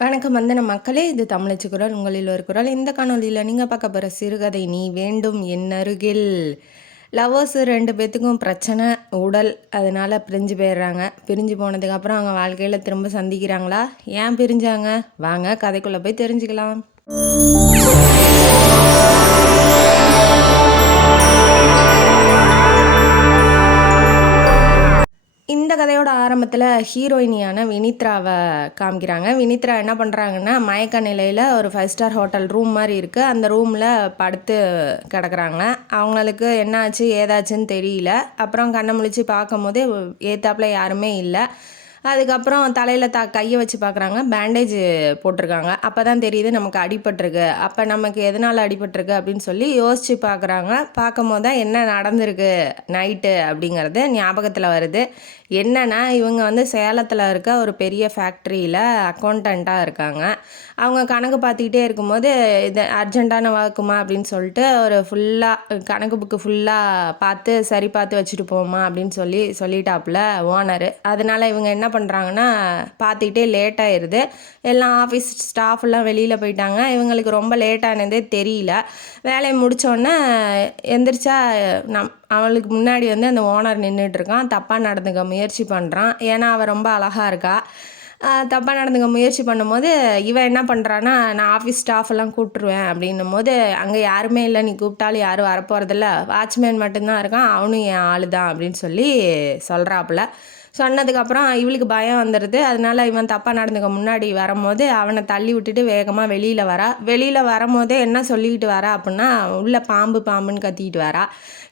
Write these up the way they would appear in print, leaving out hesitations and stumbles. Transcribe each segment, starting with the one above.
வணக்கம் வந்தன மக்களே, இது தமிழச்சி குரல். உங்களில் ஒரு குரல். இந்த காணொலியில் நீங்கள் பார்க்க போகிற சிறுகதை நீ வேண்டும் என் அருகில். லவ்வர்ஸ் 2 பேத்துக்கும் பிரச்சனை உடல், அதனால் பிரிஞ்சு போயிடுறாங்க. பிரிஞ்சு போனதுக்கப்புறம் அவங்க வாழ்க்கையில் திரும்ப சந்திக்கிறாங்களா, ஏன் பிரிஞ்சாங்க, வாங்க கதைக்குள்ளே போய் தெரிஞ்சுக்கலாம். இந்த கதையோட ஆரம்பத்தில் ஹீரோயினியான வினித்ராவை காமிக்கிறாங்க. வினித்ரா என்ன பண்ணுறாங்கன்னா, மயக்க நிலையில் ஒரு 5 ஸ்டார் ஹோட்டல் ரூம் மாதிரி இருக்குது, அந்த ரூமில் படுத்து கிடக்குறாங்க. அவங்களுக்கு என்ன ஆச்சு ஏதாச்சுன்னு தெரியல. அப்புறம் கண்ணை முழிச்சு பார்க்கும் போது ஏத்தாப்பில் யாருமே இல்லை. அதுக்கப்புறம் தலையில் கையை வச்சு பார்க்குறாங்க, பேண்டேஜ் போட்டிருக்காங்க. அப்போ தான் தெரியுது நமக்கு அடிபட்டிருக்கு. அப்போ நமக்கு எதனால் அடிபட்டிருக்கு அப்படின்னு சொல்லி யோசித்து பார்க்குறாங்க. பார்க்கும் போது தான் என்ன நடந்திருக்கு நைட்டு அப்படிங்கிறது ஞாபகத்தில் வருது. என்னென்னா, இவங்க வந்து சேலத்தில் இருக்க ஒரு பெரிய ஃபேக்ட்ரியில் அக்கௌண்டண்ட்டாக இருக்காங்க. அவங்க கணக்கு பார்த்துக்கிட்டே இருக்கும்போது இது அர்ஜென்ட்டான ஒர்க்குமா அப்படின்னு சொல்லிட்டு ஒரு ஃபுல்லாக கணக்கு புக்கு ஃபுல்லாக பார்த்து சரி பார்த்து வச்சுட்டு போமா அப்படின்னு சொல்லிட்டாப்புல ஓனரு. அதனால் இவங்க என்ன பண்ணுறாங்கன்னா, பார்த்துக்கிட்டே லேட் ஆயிடுது. எல்லாம் ஆஃபீஸ் ஸ்டாஃப்லாம் வெளியில் போயிட்டாங்க. இவங்களுக்கு ரொம்ப லேட்டானதே தெரியல. வேலையை முடித்தோடனே எந்திரிச்சா அவளுக்கு முன்னாடி வந்து அந்த ஓனர் நின்றுட்டுருக்கான். தப்பாக நடந்துக்க முயற்சி பண்ணுறான். ஏன்னா அவள் ரொம்ப அழகாக இருக்கா. தப்பாக நடந்துக்க முயற்சி பண்ணும்போது இவன் என்ன பண்ணுறான்னா, நான் ஆஃபீஸ் ஸ்டாஃபெல்லாம் கூப்பிட்ருவேன் அப்படின்னும் போது, அங்கே யாருமே இல்லை, நீ கூப்பிட்டாலும் யாரும் வரப்போகிறதில்ல, வாட்ச்மேன் மட்டும்தான் இருக்கான், அவனும் என் ஆள் தான் அப்படின்னு சொல்கிறாப்புல. சொன்னதுக்கப்புறம் இவளுக்கு பயம் வந்துடுது. அதனால இவன் தப்பாக நடந்துக்க முன்னாடி வரும்போது அவனை தள்ளி விட்டுட்டு வேகமாக வெளியில் வரும்போதே என்ன சொல்லிக்கிட்டு வரா அப்படின்னா, உள்ளே பாம்புன்னு கத்திக்கிட்டு வரா.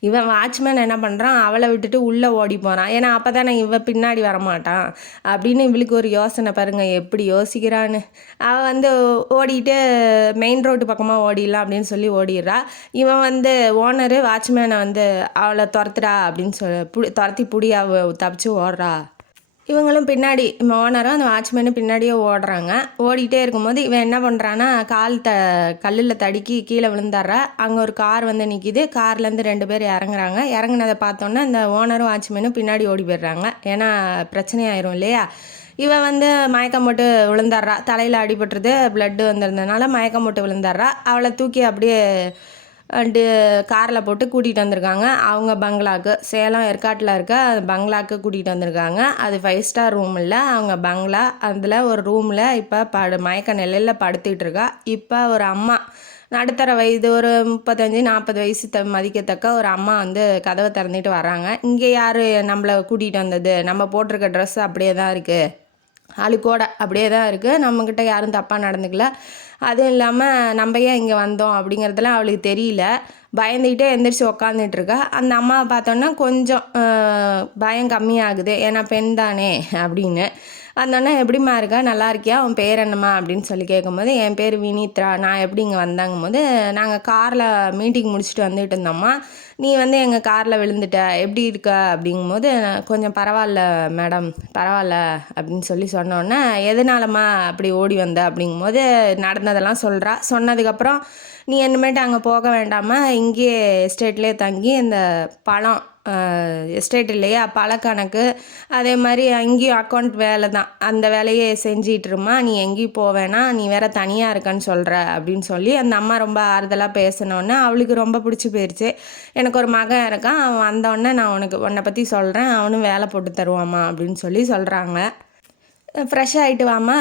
இவன் வாட்ச்மேன் என்ன பண்ணுறான், அவளை விட்டுட்டு உள்ளே ஓடி போகிறான். ஏன்னா அப்போ தானே இவன் பின்னாடி வரமாட்டான் அப்படின்னு இவளுக்கு ஒரு யோசனை. பாருங்கள் எப்படி யோசிக்கிறான்னு. அவள் வந்து ஓடிட்டு மெயின் ரோட்டு பக்கமாக ஓடிடலாம் அப்படின்னு சொல்லி ஓடிடுறா. இவன் வந்து ஓனரு வாட்ச்மேனை வந்து அவளை துரத்துறா அப்படின்னு துரத்தி புடி அவ தப்பிச்சு ஓடுறா. இவங்களும் பின்னாடி ஓனரும் அந்த வாட்ச்மேனும் பின்னாடியே ஓடுறாங்க. ஓடிக்கிட்டே இருக்கும்போது இவன் என்ன பண்ணுறான்னா, கல்லில் தடுக்கி கீழே விழுந்தாடுறா. அங்கே ஒரு கார் வந்து நிற்கிது. கார்லேருந்து 2 பேர் இறங்குறாங்க. இறங்குனதை பார்த்தோன்னே இந்த ஓனரும் வாட்ச்மேனும் பின்னாடி ஓடி போயிடுறாங்க. ஏன்னா பிரச்சனையாயிரும் இல்லையா. இவன் வந்து மயக்கம் போட்டு விழுந்தாடுறா. தலையில் அடிபட்டுருது, பிளட்டு வந்திருந்ததுனால மயக்கம் போட்டு விழுந்தாடுறா. அவளை தூக்கி அப்படியே காரில் போட்டு கூட்டிகிட்டு வந்திருக்காங்க அவங்க பங்களாவுக்கு. சேலம் ஏற்காட்டில் இருக்க பங்களாவுக்கு கூட்டிகிட்டு வந்திருக்காங்க. அது 5 ஸ்டார் ரூம் இல்லை, அவங்க பங்களா. அதில் ஒரு ரூமில் இப்போ மயக்க நிலையில் படுத்துக்கிட்டு இருக்கா. இப்போ ஒரு அம்மா, நடுத்தர வயது, ஒரு 35-40 வயசு மதிக்கத்தக்க ஒரு அம்மா வந்து கதவை திறந்துட்டு வராங்க. இங்கே யார் நம்மளை கூட்டிகிட்டு வந்தது, நம்ம போட்டிருக்க ட்ரெஸ் அப்படியே தான் இருக்குது, அழுக்கோட அப்படியே தான் இருக்குது, நம்மக்கிட்ட யாரும் தப்பாக நடந்துக்கல, அதுவும் இல்லாமல் நம்ம ஏன் இங்கே வந்தோம் அப்படிங்கிறதுலாம் அவளுக்கு தெரியல. பயந்துக்கிட்டே எந்திரிச்சு உக்காந்துட்டுருக்கா. அந்த அம்மாவை பார்த்தோன்னா கொஞ்சம் பயம் கம்மியாகுது, ஏன்னா பெண் தானே அப்படின்னு. வந்தோடனே எப்படிம்மா இருக்கா, நல்லா இருக்கியா, உன் பேர் என்னம்மா அப்படின்னு சொல்லி கேட்கும்போது, என் பேர் வினித்ரா, நான் எப்படி இங்கே வந்தாங்கும் போது, நாங்கள் காரில் மீட்டிங் முடிச்சுட்டு வந்துட்டு இருந்தோம்மா, நீ வந்து எங்கள் காரில் விழுந்துட்ட, எப்படி இருக்க அப்படிங்கும்போது, கொஞ்சம் பரவாயில்ல மேடம், பரவாயில்ல அப்படின்னு சொன்னோன்னே, எதனாலம்மா அப்படி ஓடி வந்த அப்படிங்கும்போது நடந்ததெல்லாம் சொல்கிறா. சொன்னதுக்கப்புறம் நீ இனிமேட்டு அங்கே போக வேண்டாமல் இங்கேயே எஸ்டேட்லேயே தங்கி இந்த பழம் எஸ்டேட் இல்லையா, பழக்கணக்கு, அதே மாதிரி அங்கேயும் அக்கௌண்ட் வேலை தான், அந்த வேலையே செஞ்சிட்ருமா, நீ எங்கேயும் போவேனா, நீ வேற தனியாக இருக்கன்னு சொல்கிற அப்படின்னு சொல்லி அந்த அம்மா ரொம்ப ஆறுதலாக பேசினோன்னே அவளுக்கு ரொம்ப பிடிச்சி போயிடுச்சு. எனக்கு ஒரு மகன் இருக்கான், அவன் வந்தோடனே நான் உன்னை பற்றி சொல்கிறேன், அவனும் வேலை போட்டு தருவாம்மா அப்படின்னு சொல்கிறாங்க. ஃப்ரெஷ் ஆகிட்டு வாமா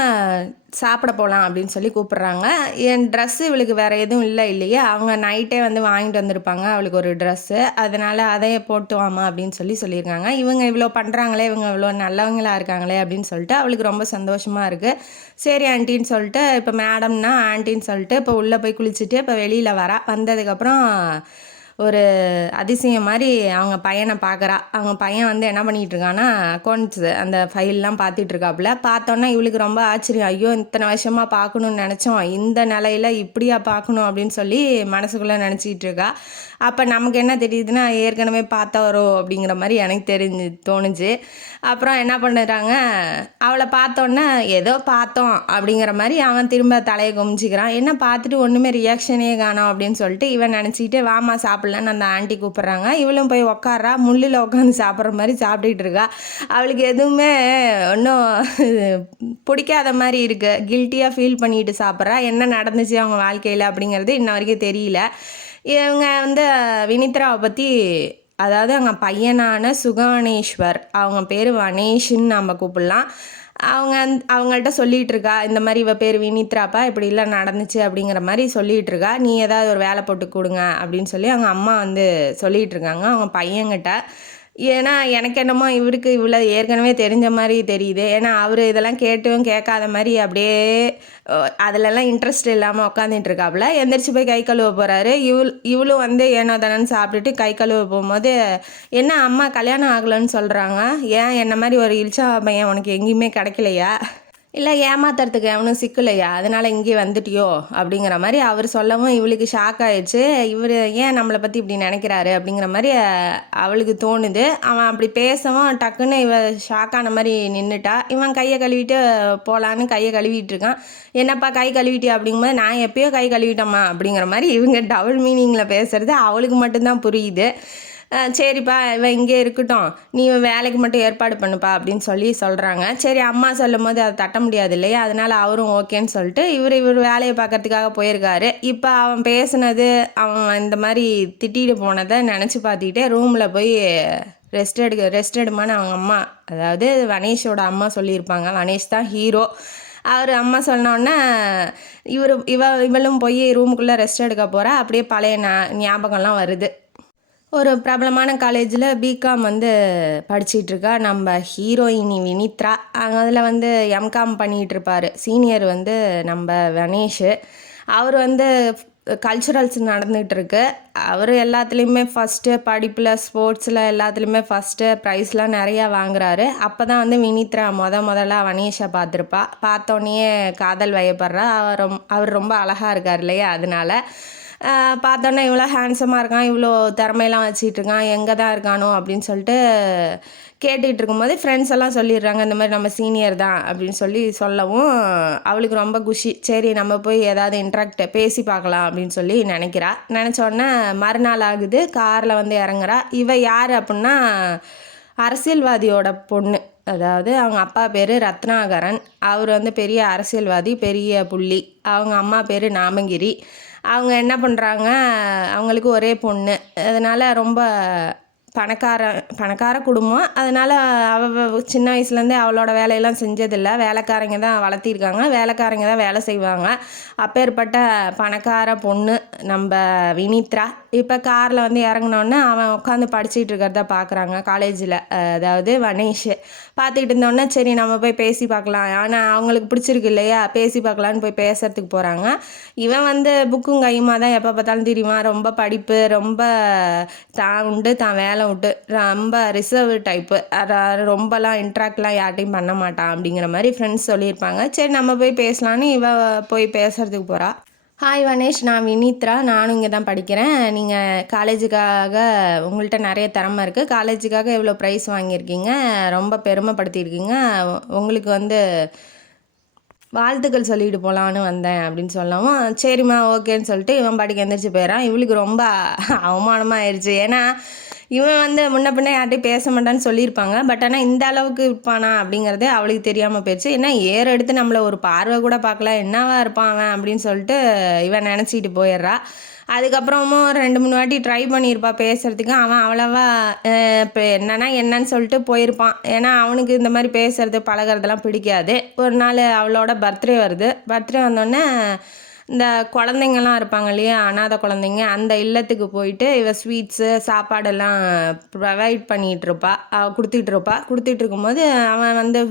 சாப்பிட போகலாம் அப்படின்னு சொல்லி கூப்பிட்றாங்க. என் ட்ரெஸ்ஸு இவளுக்கு வேறு எதுவும் இல்லையே, அவங்க நைட்டே வந்து வாங்கிட்டு வந்திருப்பாங்க அவளுக்கு ஒரு ட்ரெஸ்ஸு, அதனால் அதையே போட்டு வாமா அப்படின்னு சொல்லியிருக்காங்க. இவங்க இவ்வளோ பண்ணுறாங்களே, இவங்க இவ்வளோ நல்லவங்களாக இருக்காங்களே அப்படின்னு சொல்லிட்டு அவளுக்கு ரொம்ப சந்தோஷமாக இருக்குது. சரி ஆண்டின்னு சொல்லிட்டு, இப்போ மேடம்னா ஆண்டின்னு சொல்லிட்டு இப்போ உள்ளே போய் குளிச்சுட்டு இப்போ வெளியில் வந்ததுக்கப்புறம் ஒரு அதிசயம் மாதிரி அவங்க பையனை பார்க்குறா. அவங்க பையன் வந்து என்ன பண்ணிகிட்டு இருக்கான்னா, அக்கௌண்ட்ஸு அந்த ஃபைல்லாம் பார்த்துட்ருக்காப்புல. பார்த்தோன்னா இவளுக்கு ரொம்ப ஆச்சரியம், ஐயோ இத்தனை வருஷமாக பார்க்கணுன்னு நினச்சோம், இந்த நிலையில் இப்படியா பார்க்கணும் அப்படின்னு சொல்லி மனசுக்குள்ளே நினச்சிக்கிட்டு இருக்கா. அப்போ நமக்கு என்ன தெரியுதுன்னா, ஏற்கனவே பார்த்தவரோ அப்படிங்கிற மாதிரி எனக்கு தோணுச்சு. அப்புறம் என்ன பண்ணுறாங்க, அவளை பார்த்தோன்னே ஏதோ பார்த்தோம் அப்படிங்கிற மாதிரி அவன் திரும்ப தலையை குமிச்சிக்கிறான். என்ன பார்த்துட்டு ஒன்றுமே ரியாக்ஷனே காணோம் அப்படின்னு சொல்லிட்டு இவன் நினச்சிக்கிட்டு வாமா சாப்பிட சாப்பிட்லன்னு அந்த ஆண்டி கூப்பிட்றாங்க. இவளும் போய் உக்காட்றா, முள்ளில் உட்காந்து சாப்பிட்ற மாதிரி சாப்பிட்டுக்கிட்டு இருக்கா. அவளுக்கு எதுவுமே ஒன்றும் பிடிக்காத மாதிரி இருக்குது. கில்ட்டியாக ஃபீல் பண்ணிட்டு சாப்பிட்றா. என்ன நடந்துச்சு அவங்க வாழ்க்கையில் அப்படிங்கிறது இன்ன வரைக்கும் தெரியல. இவங்க வந்து வினித்ராவை பற்றி, அதாவது அவங்க பையனான சுகானேஸ்வர், அவங்க பேர் வனேஷ்ன்னு நம்ம கூப்பிடலாம். அவங்கள்ட்ட சொல்லிகிட்டு இருக்கா, இந்த மாதிரி இவ பேர் வினித்ராப்பா, இப்படிலாம் நடந்துச்சு அப்படிங்கிற மாதிரி சொல்லிகிட்டு இருக்கா. நீ ஏதாவது ஒரு வேலை போட்டு கொடுங்க அப்படின்னு சொல்லி அவங்க அம்மா வந்து சொல்லிகிட்டு இருக்காங்க அவங்க பையன்கிட்ட. ஏன்னா எனக்கு என்னமோ இவருக்கு இவ்வளோ ஏற்கனவே தெரிஞ்ச மாதிரி தெரியுது. ஏன்னா அவர் இதெல்லாம் கேட்டும் கேட்காத மாதிரி அப்படியே அதிலெல்லாம் இன்ட்ரெஸ்ட் இல்லாமல் உட்காந்துட்டு இருக்காப்புல. எந்திரிச்சு போய் கை கழுவ போகிறாரு. இவளும் வந்து ஏனோ தானேன்னு சாப்பிட்டுட்டு கை கழுவ போகும்போது, என்ன அம்மா கல்யாணம் ஆகலைன்னு சொல்கிறாங்க, ஏன் என்ன மாதிரி ஒரு இல்ச்சா பையன் உனக்கு எங்கேயுமே கிடைக்கலையா, இல்லை ஏமாத்துறதுக்கு எவனும் சிக்கலையா, அதனால் இங்கே வந்துட்டியோ அப்படிங்கிற மாதிரி அவர் சொல்லவும் இவளுக்கு ஷாக் ஆயிடுச்சு. இவர் ஏன் நம்மளை பற்றி இப்படி நினைக்கிறாரு அப்படிங்கிற மாதிரி அவளுக்கு தோணுது. அவன் அப்படி பேசவும் டக்குன்னு இவ ஷாக்கான மாதிரி நின்றுட்டா. இவன் கையை கழுவிட்டு போகலான்னு கையை கழுவிட்டு இருக்கான். என்னப்பா கை கழுவிட்டியா அப்படிங்கும்போது, நான் எப்பயோ கை கழுவிட்டோம்மா அப்படிங்கிற மாதிரி இவங்க டபுள் மீனிங்கில் பேசுகிறது அவளுக்கு மட்டும்தான் புரியுது. சரிப்பா இவன் இங்கே இருக்கட்டும், நீ வேலைக்கு மட்டும் ஏற்பாடு பண்ணுப்பா அப்படின்னு சொல்கிறாங்க. சரி அம்மா சொல்லும் போது அதை தட்ட முடியாது இல்லையா, அதனால் அவரும் ஓகேன்னு சொல்லிட்டு இவர் வேலையை பார்க்கறதுக்காக போயிருக்காரு. இப்போ அவன் பேசுனது, அவன் இந்த மாதிரி திட்டிட்டு போனதை நினச்சி பார்த்துக்கிட்டே ரூமில் போய் ரெஸ்ட் எடுமான்னு அவங்க அம்மா, அதாவது வனேஷோட அம்மா சொல்லியிருப்பாங்க. வனேஷ் தான் ஹீரோ. அவர் அம்மா சொன்னோன்னே இவளும் போய் ரூமுக்குள்ளே ரெஸ்ட் எடுக்க போகிறா. அப்படியே பழைய ஞாபகம்லாம் வருது. ஒரு பிரபலமான காலேஜில் பிகாம் வந்து படிச்சிட்ருக்கா நம்ம ஹீரோயினி வினித்ரா. அதில் வந்து எம்காம் பண்ணிகிட்ருப்பார் சீனியர் வந்து நம்ம வனேஷ். அவர் வந்து கல்ச்சுரல்ஸ் நடந்துகிட்ருக்கு. அவர் எல்லாத்துலேயுமே ஃபஸ்ட்டு, படிப்பில் ஸ்போர்ட்ஸில் எல்லாத்துலேயுமே ஃபஸ்ட்டு, ப்ரைஸ்லாம் நிறையா வாங்குறாரு. அப்போ தான் வந்து வினித்ரா முதல்ல வனேஷை பார்த்துருப்பா. பார்த்தோன்னே காதல் வயப்படுறா. அவர் ரொம்ப அழகாக இருக்கார் இல்லையா, அதனால பார்த்தோன்னே இவ்வளோ ஹேண்ட்ஸமாக இருக்கான், இவ்வளோ திறமையெல்லாம் வச்சிட்டு இருக்கான், எங்கே தான் இருக்கானோ அப்படின்னு சொல்லிட்டு கேட்டுக்கிட்டு இருக்கும்போது ஃப்ரெண்ட்ஸ் எல்லாம் சொல்லிடுறாங்க, இந்த மாதிரி நம்ம சீனியர் தான் அப்படின்னு சொல்லவும் அவளுக்கு ரொம்ப குஷி. சரி நம்ம போய் ஏதாவது இன்ட்ராக்ட் பேசி பார்க்கலாம் அப்படின்னு சொல்லி நினச்சோடனே மறுநாள் ஆகுது. காரில் வந்து இறங்குறா. இவ யார் அப்படின்னா அரசியல்வாதியோட பொண்ணு. அதாவது அவங்க அப்பா பேர் ரத்னாகரன். அவர் வந்து பெரிய அரசியல்வாதி, பெரிய புள்ளி. அவங்க அம்மா பேர் நாமங்கிரி. அவங்க என்ன பண்ணுறாங்க, அவங்களுக்கு ஒரே பொண்ணு, அதனால் ரொம்ப பணக்கார குடும்பம். அதனால் அவள் சின்ன வயசுலேருந்தே அவளோட வேலையெல்லாம் செஞ்சதில்லை. வேலைக்காரங்க தான் வளர்த்திருக்காங்க, வேலைக்காரங்க தான் வேலை செய்வாங்க. அப்பேற்பட்ட பணக்கார பொண்ணு நம்ம வினித்ரா. இப்போ காரில் வந்து இறங்கினோன்னே அவன் உட்காந்து படிச்சுட்டு இருக்கிறத பார்க்குறாங்க காலேஜில், அதாவது வனேஷ். பார்த்துக்கிட்டு இருந்தோடனே சரி நம்ம போய் பேசி பார்க்கலாம், ஆனால் அவங்களுக்கு பிடிச்சிருக்கு இல்லையா, பேசி பார்க்கலான்னு போய் பேசுறதுக்கு போகிறாங்க. இவன் வந்து புக்கும் கையுமா தான் எப்போ பார்த்தாலும் தெரியுமா, ரொம்ப படிப்பு, ரொம்ப தான் உண்டு தான் வேலை விட்டு, ரொம்ப ரிசர்வ் டைப்பு, ரொம்பலாம் இன்ட்ராக்ட்லாம் யார்ட்டையும் பண்ண மாட்டான் அப்படிங்கிற மாதிரி ஃப்ரெண்ட்ஸ் சொல்லியிருப்பாங்க. சரி நம்ம போய் பேசலான்னு இவ போய் பேசுகிறதுக்கு போகிறா. ஹாய் வனேஷ், நான் வினித்ரா, நானும் இங்கே தான் படிக்கிறேன். நீங்கள் காலேஜுக்காக உங்கள்கிட்ட நிறைய திறமை இருக்குது, காலேஜுக்காக எவ்வளோ ப்ரைஸ் வாங்கியிருக்கீங்க, ரொம்ப பெருமைப்படுத்தியிருக்கீங்க, உங்களுக்கு வந்து வாழ்த்துக்கள் சொல்லிட்டு போகலான்னு வந்தேன் அப்படின்னு சொல்லவும் சரிம்மா ஓகேன்னு சொல்லிட்டு இவன் பாட்டுக்கு எந்திரிச்சு போயிடறான். இவளுக்கு ரொம்ப அவமானமாக ஆயிடுச்சு. ஏன்னா இவன் வந்து முன்ன பின்ன யார்ட்டையும் பேச மாட்டான்னு சொல்லியிருப்பாங்க. பட் ஆனால் இந்த அளவுக்கு இருப்பானா அப்படிங்கிறதே அவளுக்கு தெரியாமல் போயிடுச்சு. ஏன்னா ஏற எடுத்து நம்மளை ஒரு பார்வை கூட பார்க்கல, என்னவா இருப்பான் அவன் அப்படின்னு சொல்லிட்டு இவன் நினச்சிட்டு போயிடுறா. அதுக்கப்புறமும் 2-3 வாட்டி ட்ரை பண்ணியிருப்பா பேசுகிறதுக்கு. அவன் அவ்வளவா இப்போ என்னன்னு சொல்லிட்டு போயிருப்பான். ஏன்னா அவனுக்கு இந்த மாதிரி பேசுறது பழகிறதெல்லாம் பிடிக்காது. ஒரு நாள் அவளோட பர்த்டே வருது. பர்த்டே வந்தோடனே இந்த குழந்தைங்கள்லாம் இருப்பாங்க இல்லையா, அனாதை குழந்தைங்க, அந்த இல்லத்துக்கு போயிட்டு இவ ஸ்வீட்ஸு சாப்பாடெல்லாம் ப்ரொவைட் பண்ணிகிட்ருப்பா, கொடுத்துட்டு இருக்கும்போது அவன் வந்து